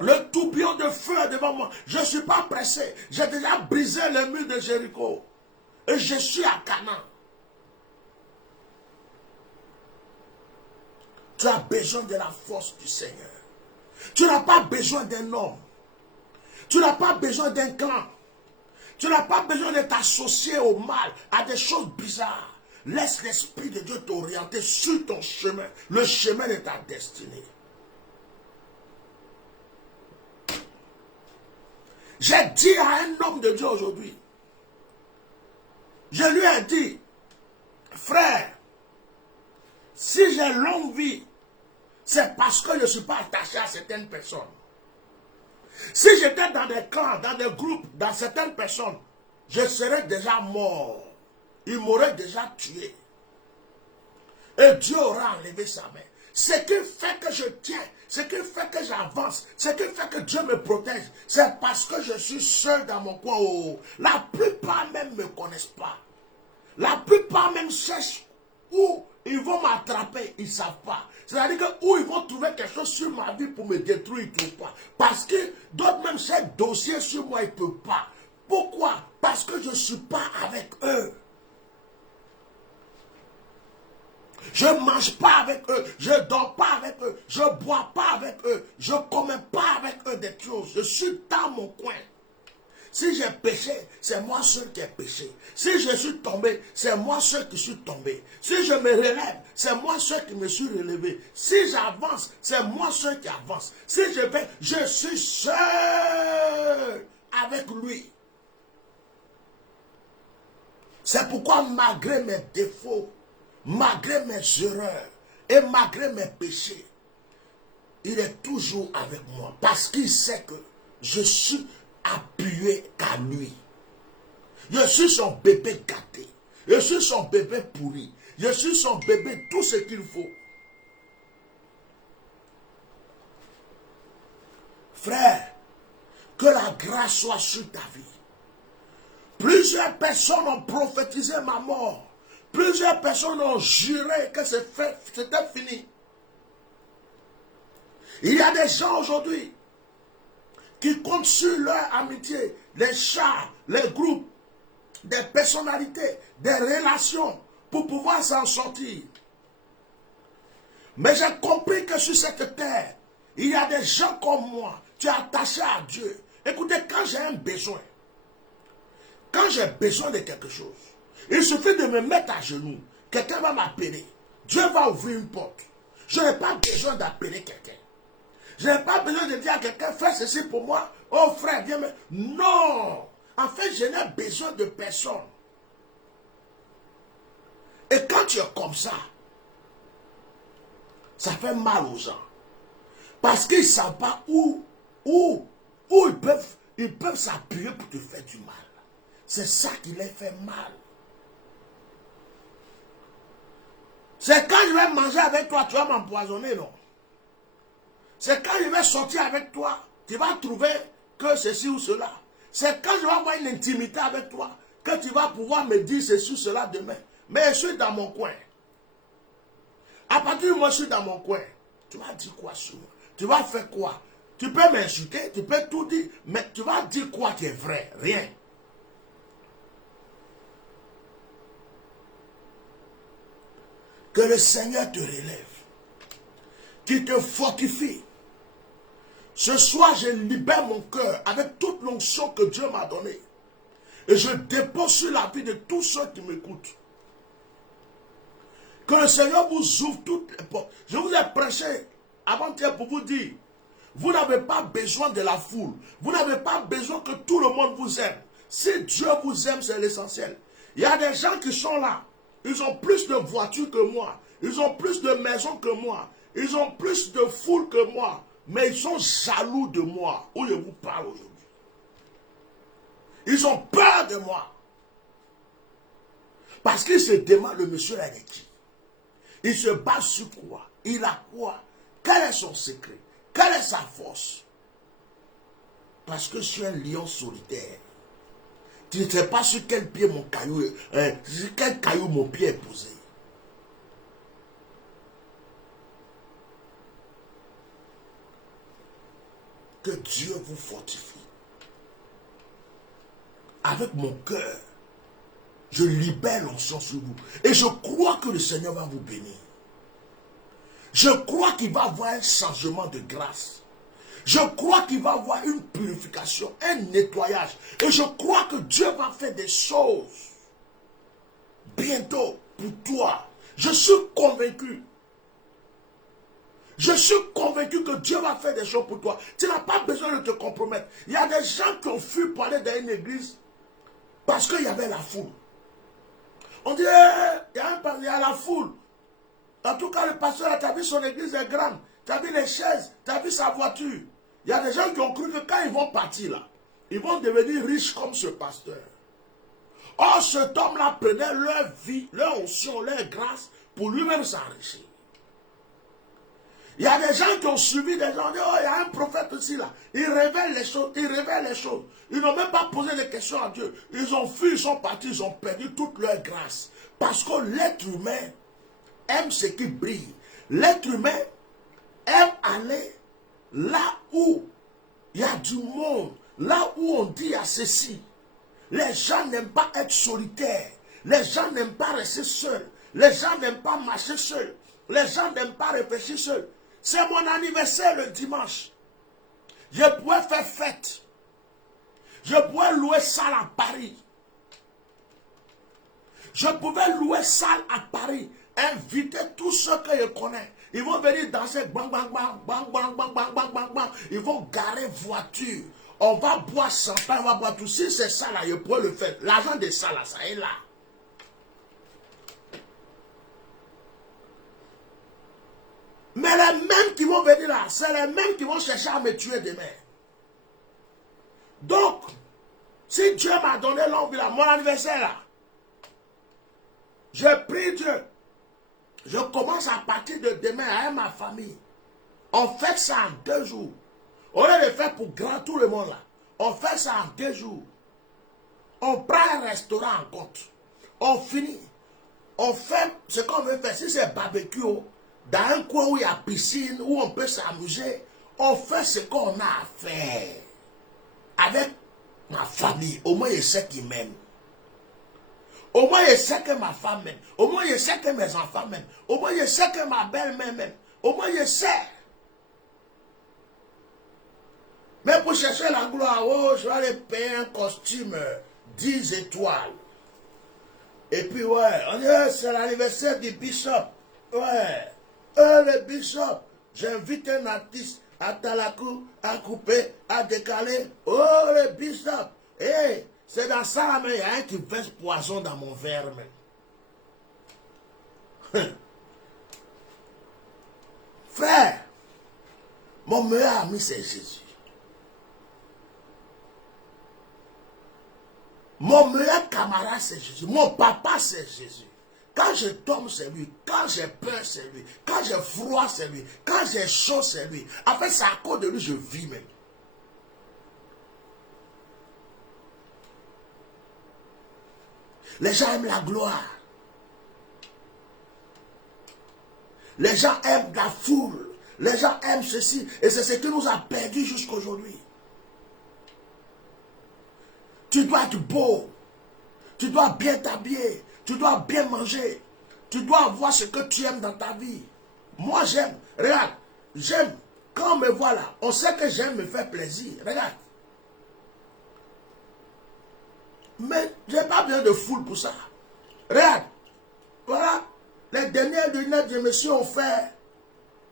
Le tourbillon de feu est devant moi. Je ne suis pas pressé. J'ai déjà brisé le mur de Jéricho. Et je suis à Canaan. Tu as besoin de la force du Seigneur. Tu n'as pas besoin d'un homme. Tu n'as pas besoin d'un clan. Tu n'as pas besoin de t'associer au mal, à des choses bizarres. Laisse l'Esprit de Dieu t'orienter sur ton chemin, le chemin de ta destinée. J'ai dit à un homme de Dieu aujourd'hui, je lui ai dit, frère, Si j'ai longue vie, c'est parce que je ne suis pas attaché à certaines personnes. Si j'étais dans des clans, dans des groupes, dans certaines personnes, je serais déjà mort. Il m'aurait déjà tué. Et Dieu aura enlevé sa main. Ce qui fait que je tiens, ce qui fait que j'avance, ce qui fait que Dieu me protège, c'est parce que je suis seul dans mon coin. Oh, la plupart même ne me connaissent pas. La plupart même cherchent où ils vont m'attraper, ils ne savent pas. C'est-à-dire que où ils vont trouver quelque chose sur ma vie pour me détruire, ils ne trouvent pas. Parce que d'autres même cherchent dossier sur moi, ils ne peuvent pas. Pourquoi? Parce que je ne suis pas avec eux. Je ne mange pas avec eux, je ne dors pas avec eux, je ne bois pas avec eux, je ne commets pas avec eux des choses. Je suis dans mon coin. Si j'ai péché, c'est moi seul qui ai péché. Si je suis tombé, c'est moi seul qui suis tombé. Si je me relève, c'est moi seul qui me suis relevé. Si j'avance, c'est moi seul qui avance. Si je vais, je suis seul avec lui. C'est pourquoi malgré mes défauts, malgré mes erreurs et malgré mes péchés, il est toujours avec moi. Parce qu'il sait que je suis appuyé qu'à lui. Je suis son bébé gâté. Je suis son bébé pourri. Je suis son bébé tout ce qu'il faut. Frère, que la grâce soit sur ta vie. Plusieurs personnes ont prophétisé ma mort. Plusieurs personnes ont juré que c'était fini. Il y a des gens aujourd'hui qui comptent sur leur amitié, les chats, les groupes, des personnalités, des relations pour pouvoir s'en sortir. Mais j'ai compris que sur cette terre, il y a des gens comme moi. Tu es attaché à Dieu. Écoutez, quand j'ai un besoin, quand j'ai besoin de quelque chose, il suffit de me mettre à genoux. Quelqu'un va m'appeler. Dieu va ouvrir une porte. Je n'ai pas besoin d'appeler quelqu'un. Je n'ai pas besoin de dire à quelqu'un, fais ceci pour moi. Oh frère, viens me... Non. En fait, je n'ai besoin de personne. Et quand tu es comme ça fait mal aux gens. Parce qu'ils ne savent pas où ils peuvent s'appuyer pour te faire du mal. C'est ça qui les fait mal. C'est quand je vais manger avec toi, tu vas m'empoisonner, non? C'est quand je vais sortir avec toi, tu vas trouver que ceci ou cela. C'est quand je vais avoir une intimité avec toi, que tu vas pouvoir me dire ceci ou cela demain. Mais je suis dans mon coin. À partir du moment où je suis dans mon coin, tu vas dire quoi sur moi? Tu vas faire quoi? Tu peux m'insulter, tu peux tout dire, mais tu vas dire quoi qui est vrai? Rien. Que le Seigneur te relève, qu'il te fortifie. Ce soir, je libère mon cœur avec toute l'onction que Dieu m'a donnée. Et je dépose sur la vie de tous ceux qui m'écoutent. Que le Seigneur vous ouvre toutes les portes. Je vous ai prêché avant-hier pour vous dire, vous n'avez pas besoin de la foule. Vous n'avez pas besoin que tout le monde vous aime. Si Dieu vous aime, c'est l'essentiel. Il y a des gens qui sont là. Ils ont plus de voitures que moi. Ils ont plus de maisons que moi. Ils ont plus de foule que moi. Mais ils sont jaloux de moi. Où je vous parle aujourd'hui. Ils ont peur de moi. Parce qu'ils se demandent, le monsieur là est qui? Il se base sur quoi? Il a quoi? Quel est son secret? Quelle est sa force? Parce que je suis un lion solitaire. Tu ne sais pas sur quel pied mon caillou, sur quel caillou mon pied est posé. Que Dieu vous fortifie. Avec mon cœur, je libère l'onction sur vous. Et je crois que le Seigneur va vous bénir. Je crois qu'il va avoir un changement de grâce. Je crois qu'il va avoir une purification, un nettoyage. Et je crois que Dieu va faire des choses bientôt pour toi. Je suis convaincu. Je suis convaincu que Dieu va faire des choses pour toi. Tu n'as pas besoin de te compromettre. Il y a des gens qui ont fui pour aller dans une église parce qu'il y avait la foule. On dit, il y a la foule. En tout cas, le pasteur, tu as vu son église est grande. Tu as vu les chaises, tu as vu sa voiture. Il y a des gens qui ont cru que quand ils vont partir là, ils vont devenir riches comme ce pasteur. Or, cet homme-là prenait leur vie, leur onction, leur grâce pour lui-même s'enrichir. Il y a des gens qui ont suivi des gens, oh, il y a un prophète aussi là. Il révèle les choses, il révèle les choses. Ils n'ont même pas posé de questions à Dieu. Ils ont fui, ils sont partis, ils ont perdu toute leur grâce. Parce que l'être humain aime ce qui brille. L'être humain aime aller là où il y a du monde, là où on dit à ceci. Les gens n'aiment pas être solitaires. Les gens n'aiment pas rester seuls. Les gens n'aiment pas marcher seuls. Les gens n'aiment pas réfléchir seuls. C'est mon anniversaire le dimanche. Je pourrais faire fête. Je pourrais louer salle à Paris. Je pouvais louer salle à Paris. Inviter tous ceux que je connais. Ils vont venir danser. Bang, bang, bang, bang, bang, bang, bang, bang, bang, bang. Ils vont garer voiture. On va boire champagne, on va boire tout. Si c'est ça là, je pourrais le faire. L'argent de ça là, ça est là. Mais les mêmes qui vont venir là, c'est les mêmes qui vont chercher à me tuer demain. Donc, si Dieu m'a donné l'envie là, mon anniversaire là, je prie Dieu. Je commence à partir de demain avec ma famille. On fait ça en 2 jours. Au lieu de faire pour grand tout le monde là, on fait ça en 2 jours. On prend un restaurant en compte. On finit. On fait ce qu'on veut faire. Si c'est barbecue, dans un coin où il y a piscine, où on peut s'amuser, on fait ce qu'on a à faire. Avec ma famille, au moins je sais qu'ils m'aiment. Au moins je sais que ma femme m'aime. Au moins je sais que mes enfants m'aiment. Au moins je sais que ma belle-mère m'aime. Au moins je sais. Mais pour chercher la gloire, oh, je vais aller payer un costume 10 étoiles. Et puis ouais, on dit, c'est l'anniversaire du bishop. Ouais, le bishop, j'invite un artiste à Talakou, à couper, à décaler. Oh, le bishop. Hey, c'est dans ça, mais il y a un qui verse poison dans mon verre. Frère, mon meilleur ami, c'est Jésus. Mon meilleur camarade, c'est Jésus. Mon papa, c'est Jésus. Quand je tombe, c'est lui. Quand j'ai peur, c'est lui. Quand j'ai froid, c'est lui. Quand j'ai chaud, c'est lui. En fait, c'est à cause de lui que je vis même. Les gens aiment la gloire. Les gens aiment la foule. Les gens aiment ceci. Et c'est ce qui nous a perdu jusqu'à aujourd'hui. Tu dois être beau. Tu dois bien t'habiller. Tu dois bien manger. Tu dois avoir ce que tu aimes dans ta vie. Moi, j'aime. Regarde, j'aime. Quand on me voit là, on sait que j'aime me faire plaisir. Regarde. Mais je n'ai pas besoin de foule pour ça. Regarde. Voilà. Les dernières lunettes, je me suis offert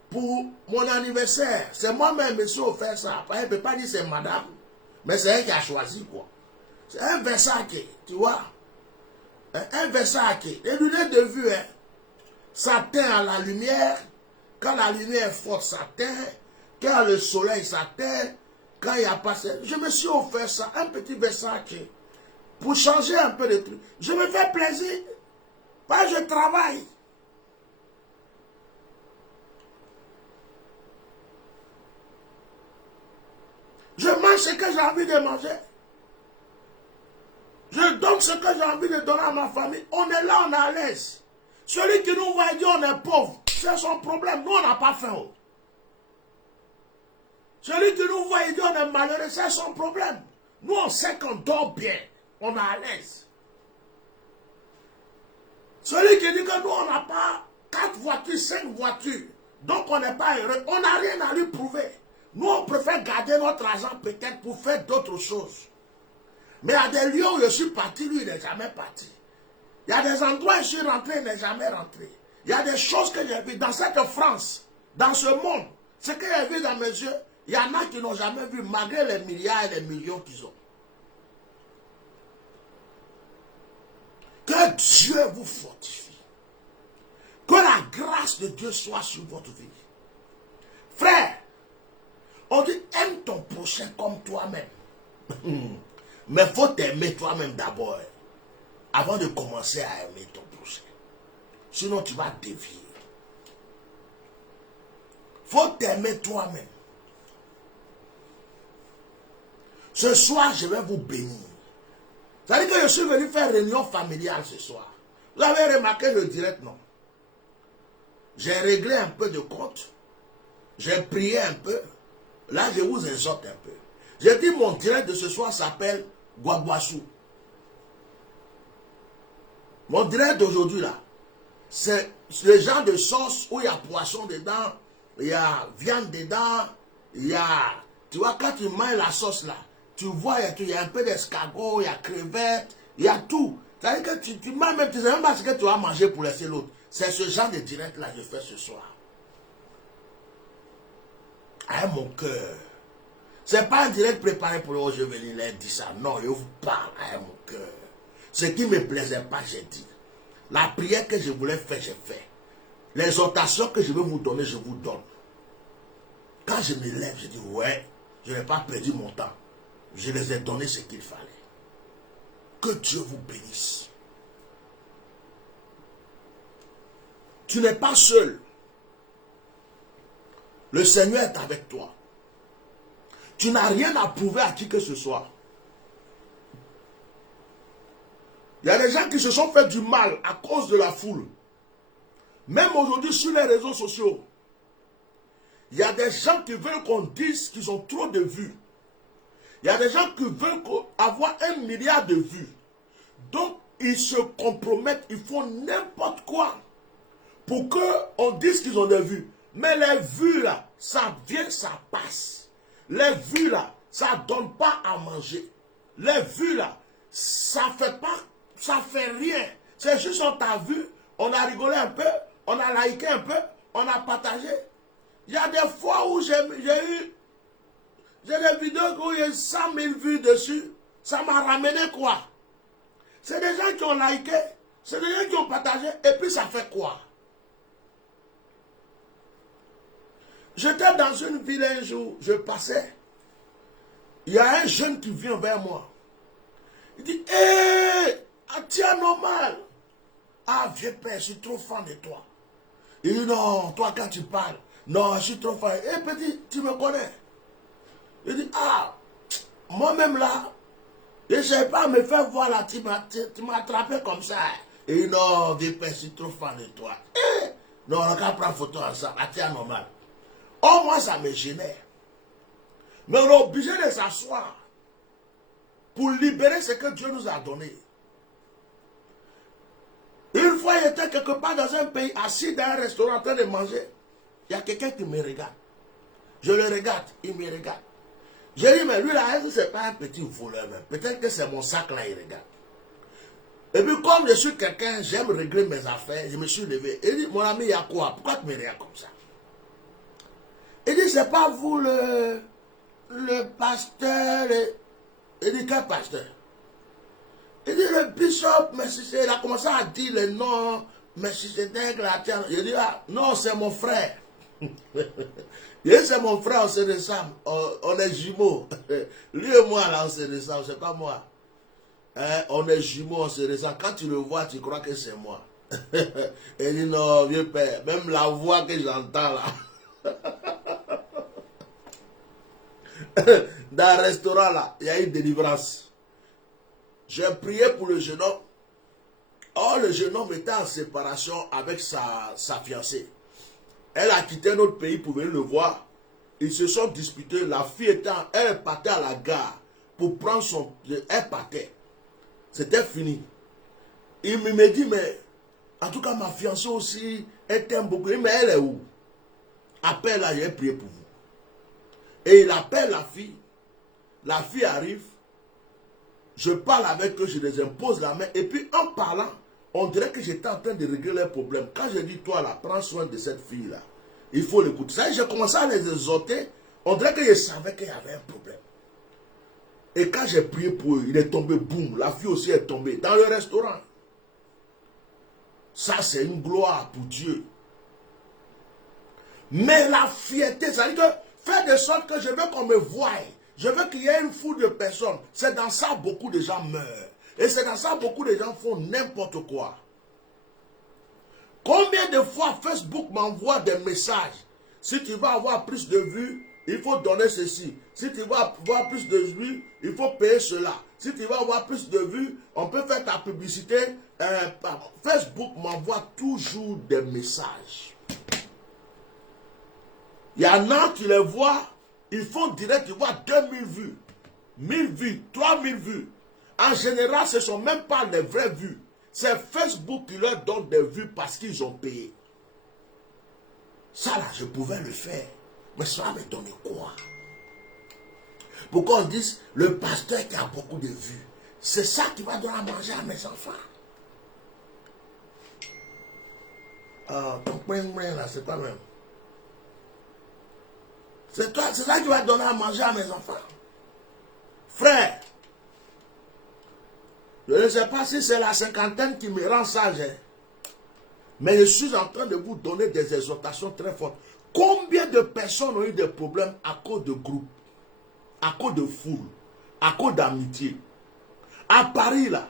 pour mon anniversaire. C'est moi-même qui me suis offert ça. Elle ne peut pas dire c'est madame. Mais c'est elle qui a choisi quoi. C'est un Versace, tu vois. Un Versace. Les lunettes de vue, hein, ça teint à la lumière. Quand la lumière est forte, ça teint. Quand le soleil, ça teint. Quand il n'y a pas... Je me suis offert ça, un petit Versace. Pour changer un peu de trucs. Je me fais plaisir. Parce que je travaille. Je mange ce que j'ai envie de manger. Je donne ce que j'ai envie de donner à ma famille. On est là, on est à l'aise. Celui qui nous voit dire on est pauvre, c'est son problème. Nous, on n'a pas faim. Celui qui nous voit dire on est malheureux, c'est son problème. Nous, on sait qu'on dort bien. On est à l'aise. Celui qui dit que nous, on n'a pas 4 voitures, 5 voitures. Donc, on n'est pas heureux. On n'a rien à lui prouver. Nous, on préfère garder notre argent peut-être pour faire d'autres choses. Mais il y a des lieux où je suis parti, lui, il n'est jamais parti. Il y a des endroits où je suis rentré, il n'est jamais rentré. Il y a des choses que j'ai vues dans cette France, dans ce monde. Ce que j'ai vu dans mes yeux, il y en a qui n'ont jamais vu, malgré les milliards et les millions qu'ils ont. Que Dieu vous fortifie. Que la grâce grâce de Dieu soit sur votre vie. Frère, on dit aime ton prochain comme toi-même. Mais il faut t'aimer toi-même d'abord, avant de commencer à aimer ton prochain. Sinon tu vas dévier. Il faut t'aimer toi-même. Ce soir, je vais vous bénir. Ça veut dire que je suis venu faire réunion familiale ce soir. Vous avez remarqué le direct, non? J'ai réglé un peu de compte. J'ai prié un peu. Là, je vous exhorte un peu. J'ai dit mon direct de ce soir s'appelle Guaguassou. Mon direct d'aujourd'hui, là, c'est le genre de sauce où il y a poisson dedans, il y a viande dedans, il y a... Tu vois, quand tu manges la sauce, là, tu vois, il y a un peu d'escargot, il y a crevettes, il y a tout. C'est-à-dire que tu manges même, tu ne sais même pas ce que tu vas manger pour laisser l'autre. C'est ce genre de direct-là que je fais ce soir. Avec mon cœur. Ce n'est pas un direct préparé pour le je vais leur dire ça. Non, je vous parle avec mon cœur. Ce qui ne me plaisait pas, j'ai dit. La prière que je voulais faire, j'ai fait. L'exhortation que je veux vous donner, je vous donne. Quand je me lève, je dis, ouais, je n'ai pas perdu mon temps. Je les ai donné ce qu'il fallait. Que Dieu vous bénisse. Tu n'es pas seul. Le Seigneur est avec toi. Tu n'as rien à prouver à qui que ce soit. Il y a des gens qui se sont fait du mal à cause de la foule. Même aujourd'hui sur les réseaux sociaux. Il y a des gens qui veulent qu'on dise qu'ils ont trop de vues. Il y a des gens qui veulent avoir 1 milliard de vues. Donc, ils se compromettent, ils font n'importe quoi pour qu'on dise qu'ils ont des vues. Mais les vues là, ça vient, ça passe. Les vues là, ça ne donne pas à manger. Les vues là, ça fait rien. C'est juste on t'a vu, on a rigolé un peu, on a liké un peu, on a partagé. Il y a des fois où j'ai des vidéos où il y a 100 000 vues dessus. Ça m'a ramené quoi? C'est des gens qui ont liké, c'est des gens qui ont partagé, et puis ça fait quoi? J'étais dans une ville un jour, je passais. Il y a un jeune qui vient vers moi. Il dit, hé, tiens, normal. Ah, vieux père, je suis trop fan de toi. Il dit, non, toi quand tu parles, non, je suis trop fan. Hé, petit, tu me connais? Il dit, ah, moi-même là, je ne sais pas me faire voir là, tu m'as attrapé comme ça. Il dit, non, vieux père, je suis trop fan de toi. Eh, non, on va prendre photo ensemble, tiens, normal. Oh, moi, ça me gênait. Mais on est obligé de s'asseoir pour libérer ce que Dieu nous a donné. Une fois, j'étais quelque part dans un pays, assis dans un restaurant en train de manger. Il y a quelqu'un qui me regarde. Je le regarde, il me regarde. J'ai dit, mais lui là, est-ce que ce n'est pas un petit voleur même? Peut-être que c'est mon sac là, il regarde. Et puis comme je suis quelqu'un, j'aime régler mes affaires, je me suis levé. Il dit, mon ami, il y a quoi? Pourquoi tu me regardes comme ça? Il dit, c'est pas vous le pasteur. Il dit, quel pasteur? Il dit, le bishop, il a commencé à dire le nom, Melchisedec, il dit, ah, non, c'est mon frère. Il dit, c'est mon frère, on se ressemble, on est jumeaux. Lui et moi, là, on se ressemble, c'est pas moi. Hein, on est jumeaux, on se ressemble. Quand tu le vois, tu crois que c'est moi. Il dit, non, vieux père, même la voix que j'entends là. Dans le restaurant là, il y a une délivrance. J'ai prié pour le jeune homme. Or, le jeune homme était en séparation avec sa fiancée. Elle a quitté notre pays pour venir le voir. Ils se sont disputés. La fille elle partait à la gare pour prendre son... Elle partait. C'était fini. Il me dit, mais en tout cas, ma fiancée aussi, elle t'aime beaucoup. Mais elle est où? Appelle là, j'ai prié pour vous. Et il appelle la fille. La fille arrive. Je parle avec eux, je les impose la main. Et puis en parlant, on dirait que j'étais en train de régler leurs problèmes. Quand je dis, toi là, prends soin de cette fille-là. Il faut l'écouter. Ça, j'ai commencé à les exhorter. On dirait que je savais qu'il y avait un problème. Et quand j'ai prié pour eux, il est tombé, boum. La fille aussi est tombée dans le restaurant. Ça, c'est une gloire pour Dieu. Mais la fierté, ça veut dire que faire de sorte que je veux qu'on me voie. Je veux qu'il y ait une foule de personnes. C'est dans ça que beaucoup de gens meurent. Et c'est dans ça que beaucoup de gens font n'importe quoi. Combien de fois Facebook m'envoie des messages? Si tu veux avoir plus de vues, il faut donner ceci. Si tu veux avoir plus de vues, il faut payer cela. Si tu veux avoir plus de vues, on peut faire ta publicité. Facebook m'envoie toujours des messages. Il y en a qui les voient, ils font direct, ils voient 2000 vues, 1000 vues, 3000 vues. En général, ce ne sont même pas les vraies vues. C'est Facebook qui leur donne des vues parce qu'ils ont payé. Ça là, je pouvais le faire. Mais ça me donnait quoi? Pourquoi on dit le pasteur qui a beaucoup de vues? C'est ça qui va donner à manger à mes enfants. Ton point là, c'est pas même. C'est ça qui va donner à manger à mes enfants. Frère, je ne sais pas si c'est la cinquantaine qui me rend sage, hein, mais je suis en train de vous donner des exhortations très fortes. Combien de personnes ont eu des problèmes à cause de groupes, à cause de foule, à cause d'amitié? À Paris, là,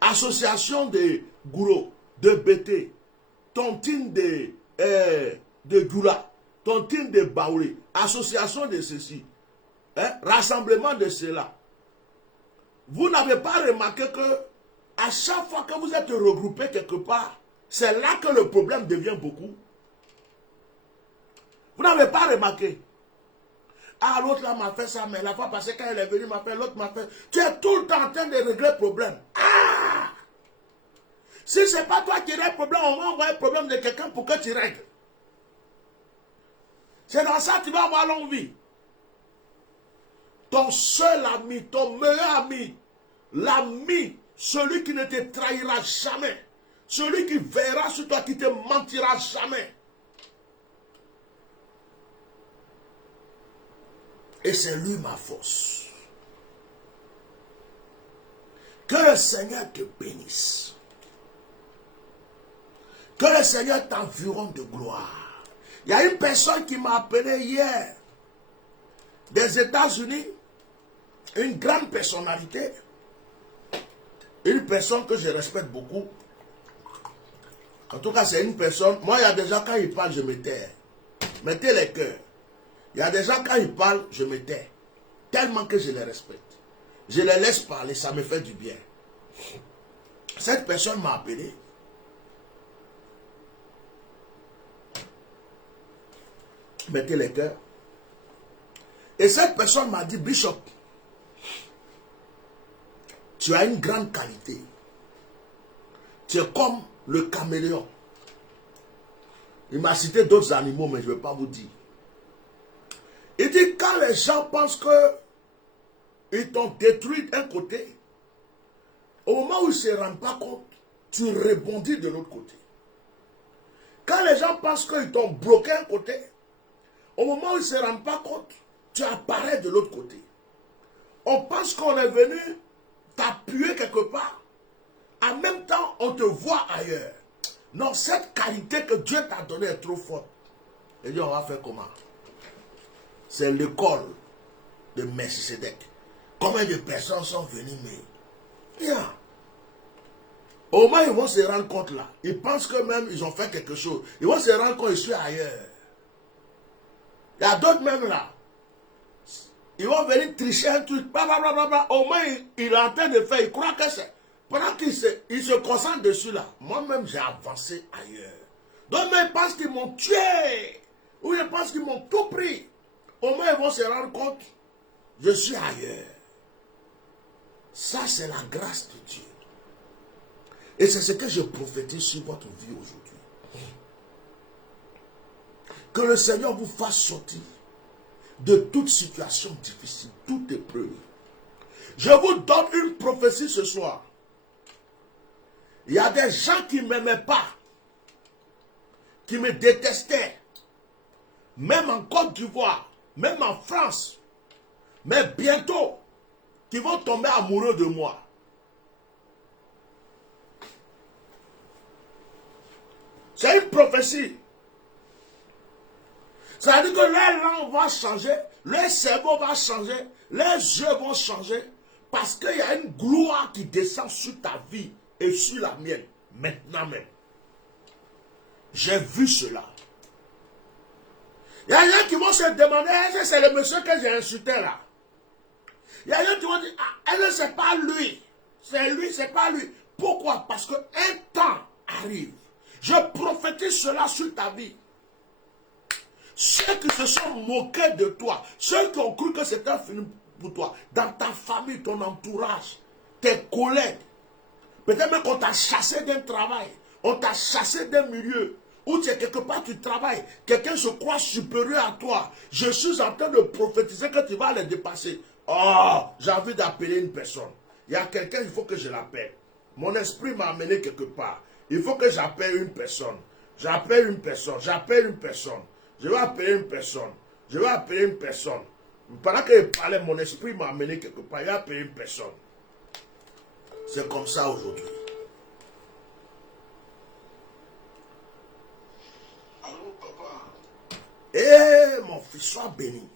association de gourous, de BT, tontine de Goula, tontine de Baoulé, association de ceci, hein, rassemblement de cela. Vous n'avez pas remarqué que à chaque fois que vous êtes regroupés quelque part, c'est là que le problème devient beaucoup. Vous n'avez pas remarqué? Ah, l'autre là m'a fait ça, mais la fois passée quand elle est venue m'a fait, l'autre m'a fait. Tu es tout le temps en train de régler le problème. Ah! Si ce n'est pas toi qui règle le problème, on va envoyer le problème de quelqu'un pour que tu règles. C'est dans ça que tu vas avoir longue vie. Ton seul ami, ton meilleur ami, l'ami, celui qui ne te trahira jamais, celui qui verra sur toi, qui ne te mentira jamais. Et c'est lui ma force. Que le Seigneur te bénisse. Que le Seigneur t'environne de gloire. Il y a une personne qui m'a appelé hier des États-Unis, une grande personnalité, une personne que je respecte beaucoup. En tout cas, c'est une personne. Moi, il y a des gens, quand ils parlent, je me tais. Mettez les cœurs. Il y a des gens, quand ils parlent, je me tais. Tellement que je les respecte. Je les laisse parler, ça me fait du bien. Cette personne m'a appelé. Mettez les cœurs. Et cette personne m'a dit, Bishop, tu as une grande qualité. Tu es comme le caméléon. Il m'a cité d'autres animaux, mais je ne vais pas vous dire. Il dit, quand les gens pensent qu'ils t'ont détruit d'un côté, au moment où ils ne se rendent pas compte, tu rebondis de l'autre côté. Quand les gens pensent qu'ils t'ont bloqué d'un côté, au moment où ils ne se rendent pas compte, tu apparais de l'autre côté. On pense qu'on est venu t'appuyer quelque part. En même temps, on te voit ailleurs. Non, cette qualité que Dieu t'a donnée est trop forte. Et dit, on va faire comment? C'est l'école de Melchisedec. Combien de personnes sont venues, mais bien. Au moins, ils vont se rendre compte là. Ils pensent que même ils ont fait quelque chose. Ils vont se rendre compte qu'ils sont ailleurs. Il y a d'autres même là. Ils vont venir tricher un truc. Blablabla. Au moins, il est en train de faire. Il croit que c'est. Pendant qu'il se concentre dessus là. Moi-même, j'ai avancé ailleurs. Donc, ils pensent qu'ils m'ont tué. Ou ils pensent qu'ils m'ont tout pris. Au moins, ils vont se rendre compte. Je suis ailleurs. Ça, c'est la grâce de Dieu. Et c'est ce que je prophétise sur votre vie aujourd'hui. Que le Seigneur vous fasse sortir de toute situation difficile, toute épreuve. Je vous donne une prophétie ce soir. Il y a des gens qui ne m'aimaient pas, qui me détestaient, même en Côte d'Ivoire, même en France, mais bientôt, qui vont tomber amoureux de moi. C'est une prophétie. Ça veut dire que leur langue va changer, leur cerveau va changer, leurs yeux vont changer, parce qu'il y a une gloire qui descend sur ta vie et sur la mienne, maintenant même. J'ai vu cela. Il y a des gens qui vont se demander, est-ce que c'est le monsieur que j'ai insulté là? Il y a des gens qui vont dire, ah, est-ce que c'est pas lui? C'est lui, c'est pas lui. Pourquoi? Parce qu'un temps arrive. Je prophétise cela sur ta vie. Ceux qui se sont moqués de toi, ceux qui ont cru que c'était fini pour toi, dans ta famille, ton entourage, tes collègues, peut-être même qu'on t'a chassé d'un travail, on t'a chassé d'un milieu, où tu es quelque part, tu travailles, quelqu'un se croit supérieur à toi. Je suis en train de prophétiser que tu vas les dépasser. Oh, j'ai envie d'appeler une personne. Il y a quelqu'un, il faut que je l'appelle. Mon esprit m'a amené quelque part. Il faut que j'appelle une personne. J'appelle une personne, j'appelle une personne. Je vais appeler une personne. Je vais appeler une personne. Pendant que je parlais, mon esprit m'a amené quelque part. Il a appelé une personne. C'est comme ça aujourd'hui. Allô, papa. Eh, mon fils, sois béni.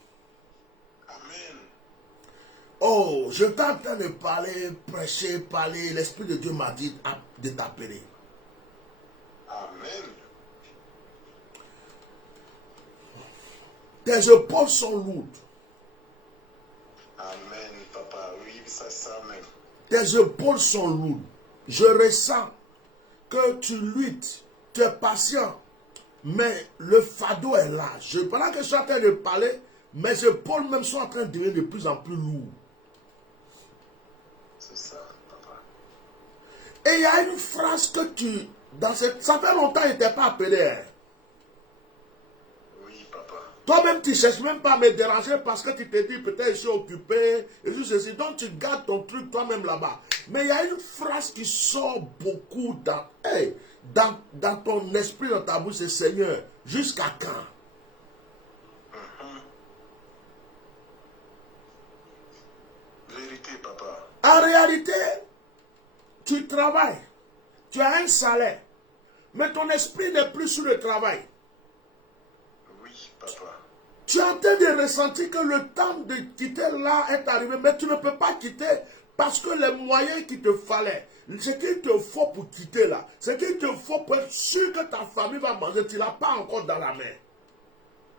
Amen. Oh, je suis en train de parler, prêcher, parler. L'Esprit de Dieu m'a dit de t'appeler. Amen. Tes épaules sont lourdes. Amen, papa. Oui, ça, ça, amen. Tes épaules sont lourdes. Je ressens que tu luttes, tu es patient, mais le fardeau est là. Pendant que je suis en train de parler, mes épaules même sont en train de devenir de plus en plus lourdes. C'est ça, papa. Et il y a une phrase que tu... ça fait longtemps que tu n'étais pas appelé. Hein? Oui, papa. Toi-même, tu ne cherches même pas à me déranger parce que tu te dis peut-être je suis occupé et tout ceci. Donc tu gardes ton truc toi-même là-bas. Mais il y a une phrase qui sort beaucoup dans ton esprit, dans ta bouche, c'est Seigneur, jusqu'à quand? Vérité, papa. En réalité, tu travailles, tu as un salaire, mais ton esprit n'est plus sur le travail. Oui, papa. Tu es en train de ressentir que le temps de quitter là est arrivé, mais tu ne peux pas quitter parce que les moyens qu'il te fallait, ce qu'il te faut pour quitter là, ce qu'il te faut pour être sûr que ta famille va manger, tu ne l'as pas encore dans la main.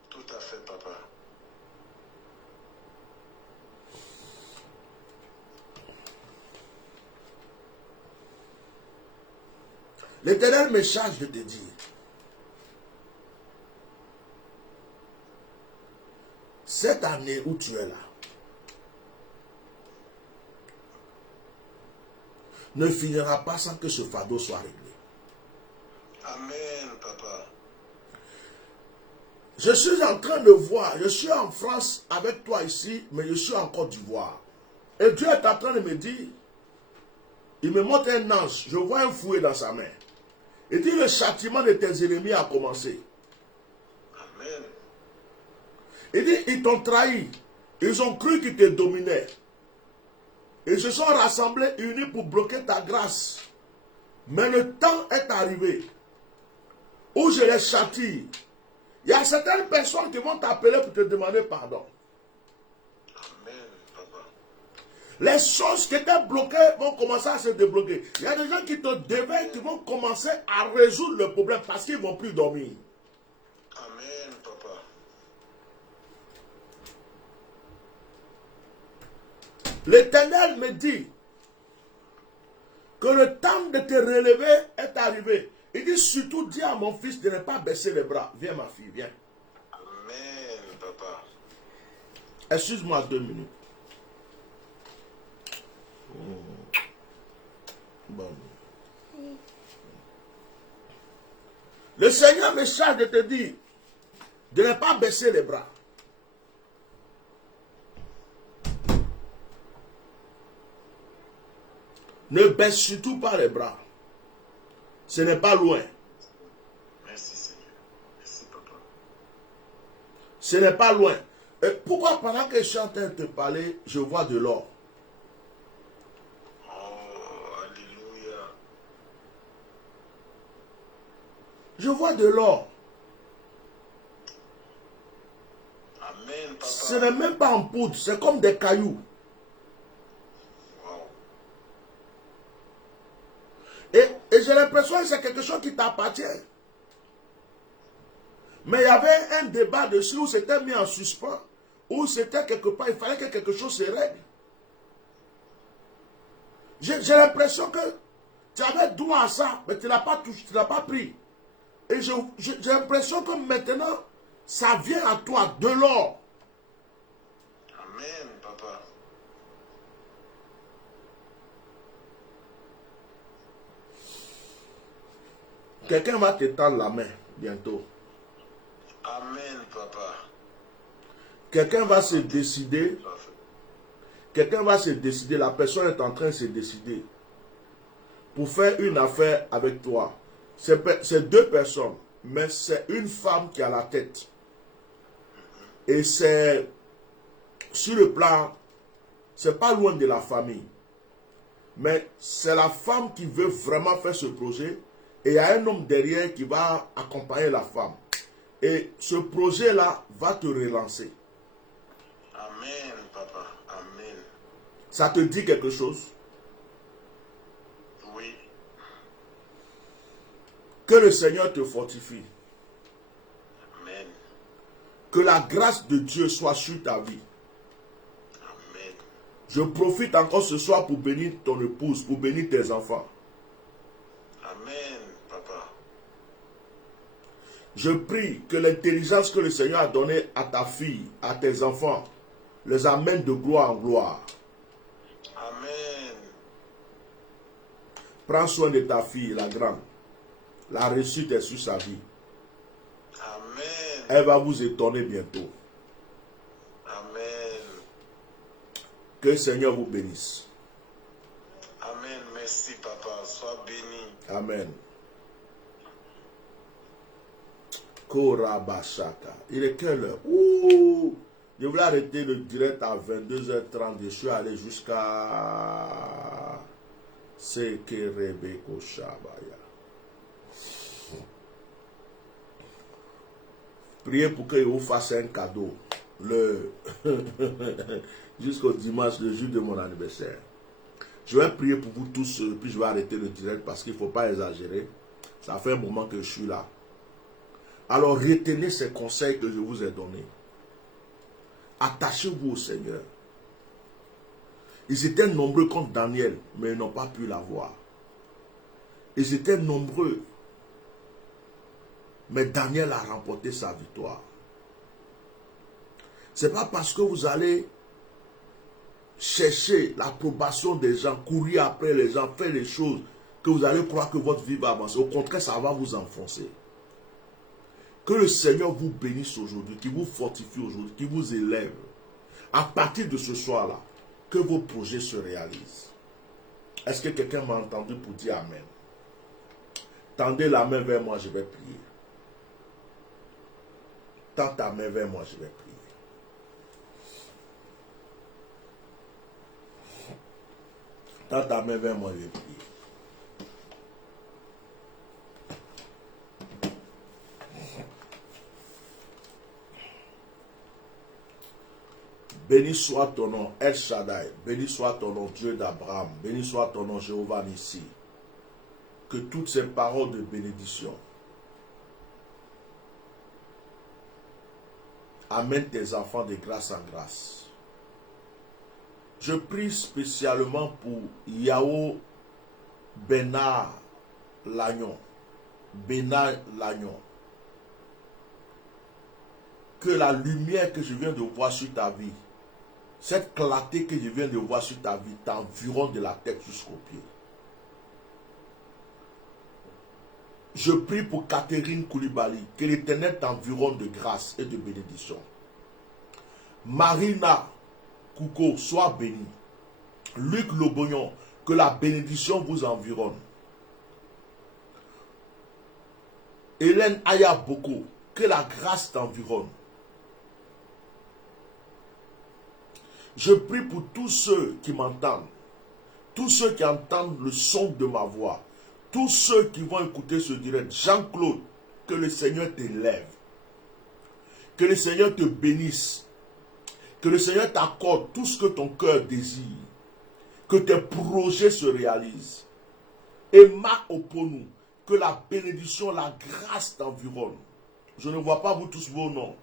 Tout à fait, papa. L'Éternel me charge de te dire, cette année où tu es là, ne finira pas sans que ce fardeau soit réglé. Amen, papa. Je suis en train de voir, je suis en France avec toi ici, mais je suis en Côte d'Ivoire. Et Dieu est en train de me dire, il me montre un ange, je vois un fouet dans sa main. Il dit, le châtiment de tes ennemis a commencé. Amen. Il dit, ils t'ont trahi. Ils ont cru qu'ils te dominaient. Ils se sont rassemblés, unis pour bloquer ta grâce. Mais le temps est arrivé où je les châtie. Il y a certaines personnes qui vont t'appeler pour te demander pardon. Amen, papa. Les choses qui étaient bloquées vont commencer à se débloquer. Il y a des gens qui te devaient, qui vont commencer à résoudre le problème parce qu'ils ne vont plus dormir. Amen, papa. L'Éternel me dit que le temps de te relever est arrivé. Il dit surtout, dis à mon fils de ne pas baisser les bras. Viens ma fille, viens. Amen, papa. Excuse-moi 2 minutes. Bon. Le Seigneur me charge de te dire de ne pas baisser les bras. Ne baisse surtout pas les bras. Ce n'est pas loin. Merci, Seigneur. Merci, papa. Ce n'est pas loin. Et pourquoi pendant que je suis en train de te parler, je vois de l'or? Oh, alléluia. Je vois de l'or. Ce n'est même pas en poudre, c'est comme des cailloux. Wow. Et j'ai l'impression que c'est quelque chose qui t'appartient. Mais il y avait un débat dessus où c'était mis en suspens, où c'était quelque part, il fallait que quelque chose se règle. J'ai l'impression que tu avais droit à ça, mais tu n'as pas touché, tu n'as pas pris. Et j'ai l'impression que maintenant, ça vient à toi de l'or. Amen, papa. Quelqu'un va te tendre la main bientôt. Amen, papa. Quelqu'un va se décider. Parfait. Quelqu'un va se décider. La personne est en train de se décider pour faire une affaire avec toi. C'est deux personnes, mais c'est une femme qui a la tête. Et c'est sur le plan, c'est pas loin de la famille. Mais c'est la femme qui veut vraiment faire ce projet. Et il y a un homme derrière qui va accompagner la femme. Et ce projet-là va te relancer. Amen, papa. Amen. Ça te dit quelque chose? Oui. Que le Seigneur te fortifie. Amen. Que la grâce de Dieu soit sur ta vie. Amen. Je profite encore ce soir pour bénir ton épouse, pour bénir tes enfants. Amen, papa. Je prie que l'intelligence que le Seigneur a donnée à ta fille, à tes enfants, les amène de gloire en gloire. Amen. Prends soin de ta fille, la grande. La réussite est sur sa vie. Amen. Elle va vous étonner bientôt. Amen. Que le Seigneur vous bénisse. Amen. Merci, papa. Sois béni. Amen. Korabashaka. Il est quelle heure? Ouh! Je voulais arrêter le direct à 22h30. Je suis allé jusqu'à Sekerebeko Shabaya. Priez pour qu'il vous fasse un cadeau. Jusqu'au dimanche, le jour de mon anniversaire. Je vais prier pour vous tous, puis je vais arrêter le direct parce qu'il ne faut pas exagérer. Ça fait un moment que je suis là. Alors retenez ces conseils que je vous ai donnés. Attachez-vous au Seigneur. Ils étaient nombreux contre Daniel, mais ils n'ont pas pu l'avoir. Ils étaient nombreux, mais Daniel a remporté sa victoire. Ce n'est pas parce que vous allez chercher l'approbation des gens, courir après les gens, faire les choses, que vous allez croire que votre vie va avancer. Au contraire, ça va vous enfoncer. Que le Seigneur vous bénisse aujourd'hui, qu'il vous fortifie aujourd'hui, qu'il vous élève. À partir de ce soir-là, que vos projets se réalisent. Est-ce que quelqu'un m'a entendu pour dire Amen? Tendez la main vers moi, je vais prier. Tends ta main vers moi, je vais prier. Tends ta main vers moi, je vais prier. Béni soit ton nom, El Shaddai. Béni soit ton nom, Dieu d'Abraham. Béni soit ton nom, Jéhovah Nissi. Que toutes ces paroles de bénédiction amènent tes enfants de grâce en grâce. Je prie spécialement pour Yao Benard Lagnon. Benard Lagnon. Que la lumière que je viens de voir sur ta vie, cette clarté que je viens de voir sur ta vie, t'environne de la tête jusqu'aux pieds. Je prie pour Catherine Koulibaly, que l'Éternel t'environne de grâce et de bénédiction. Marina Kouko, sois bénie. Luc Lobognon, que la bénédiction vous environne. Hélène Ayaboko, que la grâce t'environne. Je prie pour tous ceux qui m'entendent, tous ceux qui entendent le son de ma voix, tous ceux qui vont écouter ce direct. Jean-Claude, que le Seigneur t'élève, que le Seigneur te bénisse, Que le Seigneur t'accorde tout ce que ton cœur désire. Que tes projets se réalisent. Et ma oponou, que la bénédiction, la grâce t'environne. Je ne vois pas vous tous vos noms.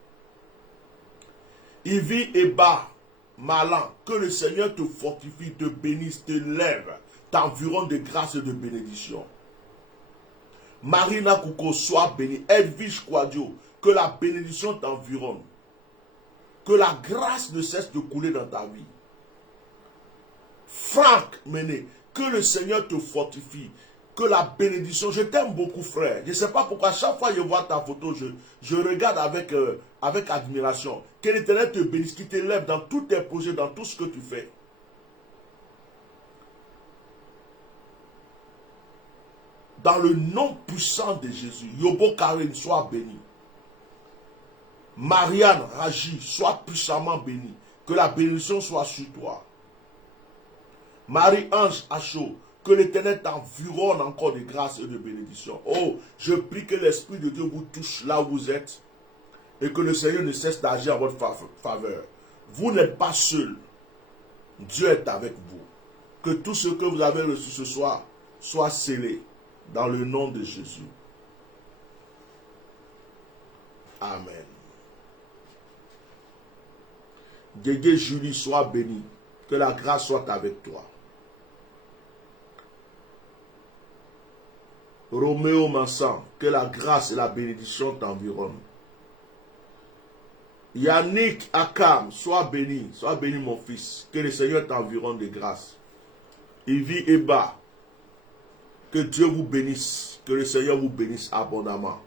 Ivi et bas, malin, que le Seigneur te fortifie, te bénisse, te lève, t'environne de grâce et de bénédiction. Marina Kouko, sois bénie. Edwige Quadio, que la bénédiction t'environne. Que la grâce ne cesse de couler dans ta vie. Franck Mené, que le Seigneur te fortifie. Que la bénédiction, je t'aime beaucoup frère. Je ne sais pas pourquoi chaque fois que je vois ta photo, je regarde avec admiration. Que l'Éternel te bénisse, qu'il t'élève dans tous tes projets, dans tout ce que tu fais. Dans le nom puissant de Jésus, Yobo Karine, sois béni. Marianne Raji, sois puissamment béni. Que la bénédiction soit sur toi. Marie-Ange Acho, que l'Éternel t'environne encore de grâce et de bénédiction. Oh, je prie que l'Esprit de Dieu vous touche là où vous êtes et que le Seigneur ne cesse d'agir en votre faveur. Vous n'êtes pas seul. Dieu est avec vous. Que tout ce que vous avez reçu ce soir soit scellé dans le nom de Jésus. Amen. Dédé Julie, sois béni. Que la grâce soit avec toi. Roméo Mansan, que la grâce et la bénédiction t'environnent. Yannick Akam, sois béni mon fils, que le Seigneur t'environne de grâce. Ivy Eba, que Dieu vous bénisse, que le Seigneur vous bénisse abondamment.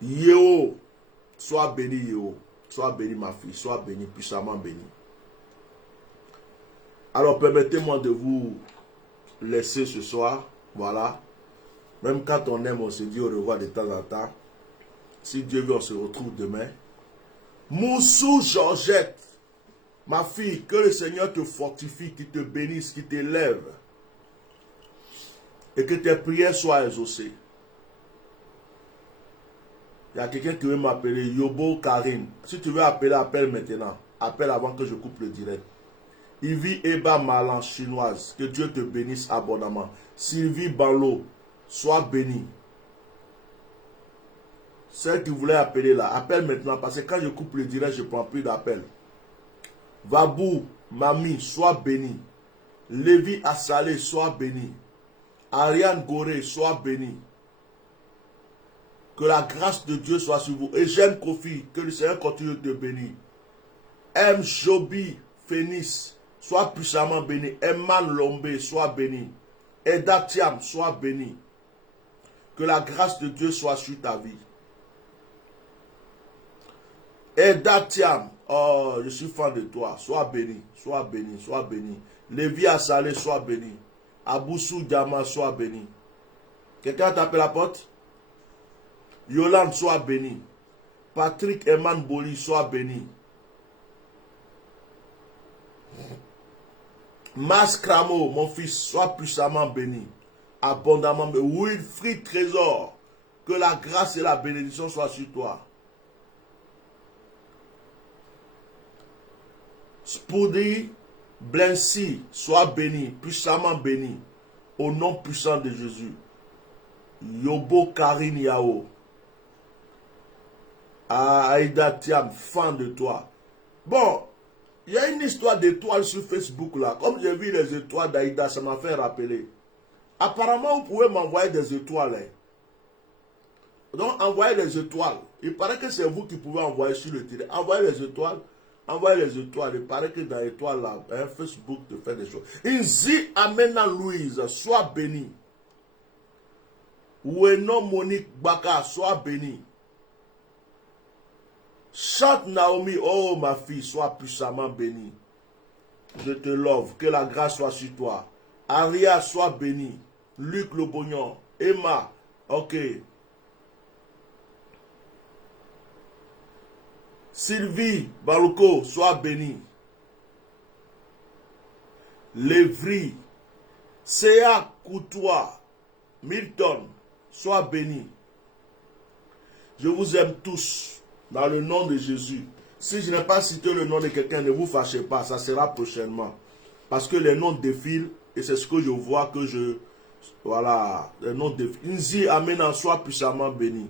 Yeo, sois béni Yeo, sois béni ma fille, sois béni, puissamment béni. Alors permettez-moi de vous laisser ce soir, voilà. Même quand on aime, on se dit au revoir de temps en temps. Si Dieu veut, on se retrouve demain. Moussou Georgette, ma fille, que le Seigneur te fortifie, qu'il te bénisse, qu'il t'élève. Et que tes prières soient exaucées. Il y a quelqu'un qui veut m'appeler, Yobo Karine. Si tu veux appeler, appelle maintenant. Appelle avant que je coupe le direct. Ivy Eba Malan, chinoise, que Dieu te bénisse abondamment. Sylvie Banlo, sois bénie. Celle qui voulait appeler là, appelle maintenant, parce que quand je coupe le direct, je ne prends plus d'appel. Vabou, Mami, sois bénie. Lévi Assalé, sois bénie. Ariane Goré, sois bénie. Que la grâce de Dieu soit sur vous. Et j'aime Kofi, que le Seigneur continue de te bénir. M. Joby Phénis, sois puissamment béni. Eman Lombe, sois béni. Eda Thiam, sois béni. Que la grâce de Dieu soit sur ta vie. Eda Thiam, oh, je suis fan de toi. Sois béni, sois béni, sois béni. Lévi Assalé, sois béni. Aboussou Diama, sois béni. Quelqu'un tape la porte? Yolande, sois béni. Patrick Eman Boli, sois béni. Mas Kramo, mon fils, sois puissamment béni. Abondamment béni. Wilfried Trésor, que la grâce et la bénédiction soient sur toi. Spoudi Blency, sois béni, puissamment béni. Au nom puissant de Jésus. Yobo Karine Yao. Aïda Thiam, fan de toi. Bon, il y a une histoire d'étoiles sur Facebook là. Comme j'ai vu les étoiles d'Aïda, ça m'a fait rappeler. Apparemment, vous pouvez m'envoyer des étoiles. Hein. Donc, envoyez les étoiles. Il paraît que c'est vous qui pouvez envoyer sur le terrain. Envoyez les étoiles. Envoyez les étoiles. Il paraît que dans l'étoile là, hein, Facebook te fait des choses. Inzi Amena Louise, sois béni. Oueno Monique Baka, sois béni. Chante Naomi, oh ma fille, sois puissamment bénie. Je te love, que la grâce soit sur toi. Aria, sois béni. Luc Lobognon, Emma, ok. Sylvie Balouko, sois béni. Lévry, Séa Koutoua, Milton, sois béni. Je vous aime tous. Dans le nom de Jésus. Si je n'ai pas cité le nom de quelqu'un, ne vous fâchez pas, ça sera prochainement. Parce que les noms défilent et c'est ce que je vois que je... Voilà, les noms défilent. Nzi, amen, en soi puissamment béni.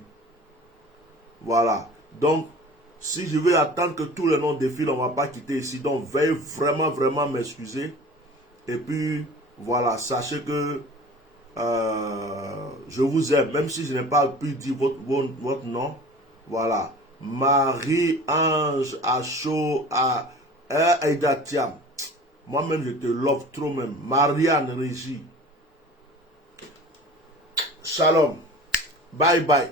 Voilà. Donc, si je vais attendre que tous les noms défilent, on ne va pas quitter ici. Donc, veuillez vraiment m'excuser. Et puis, voilà, sachez que je vous aime, même si je n'ai pas pu dire votre nom. Voilà. Marie-Ange Acho Aidatiam. Moi-même, je te love trop même. Marianne Régie. Shalom. Bye bye.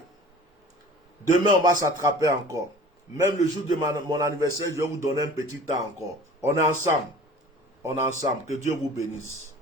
Demain, on va s'attraper encore. Même le jour de mon anniversaire, je vais vous donner un petit temps encore. On est ensemble. On est ensemble. Que Dieu vous bénisse.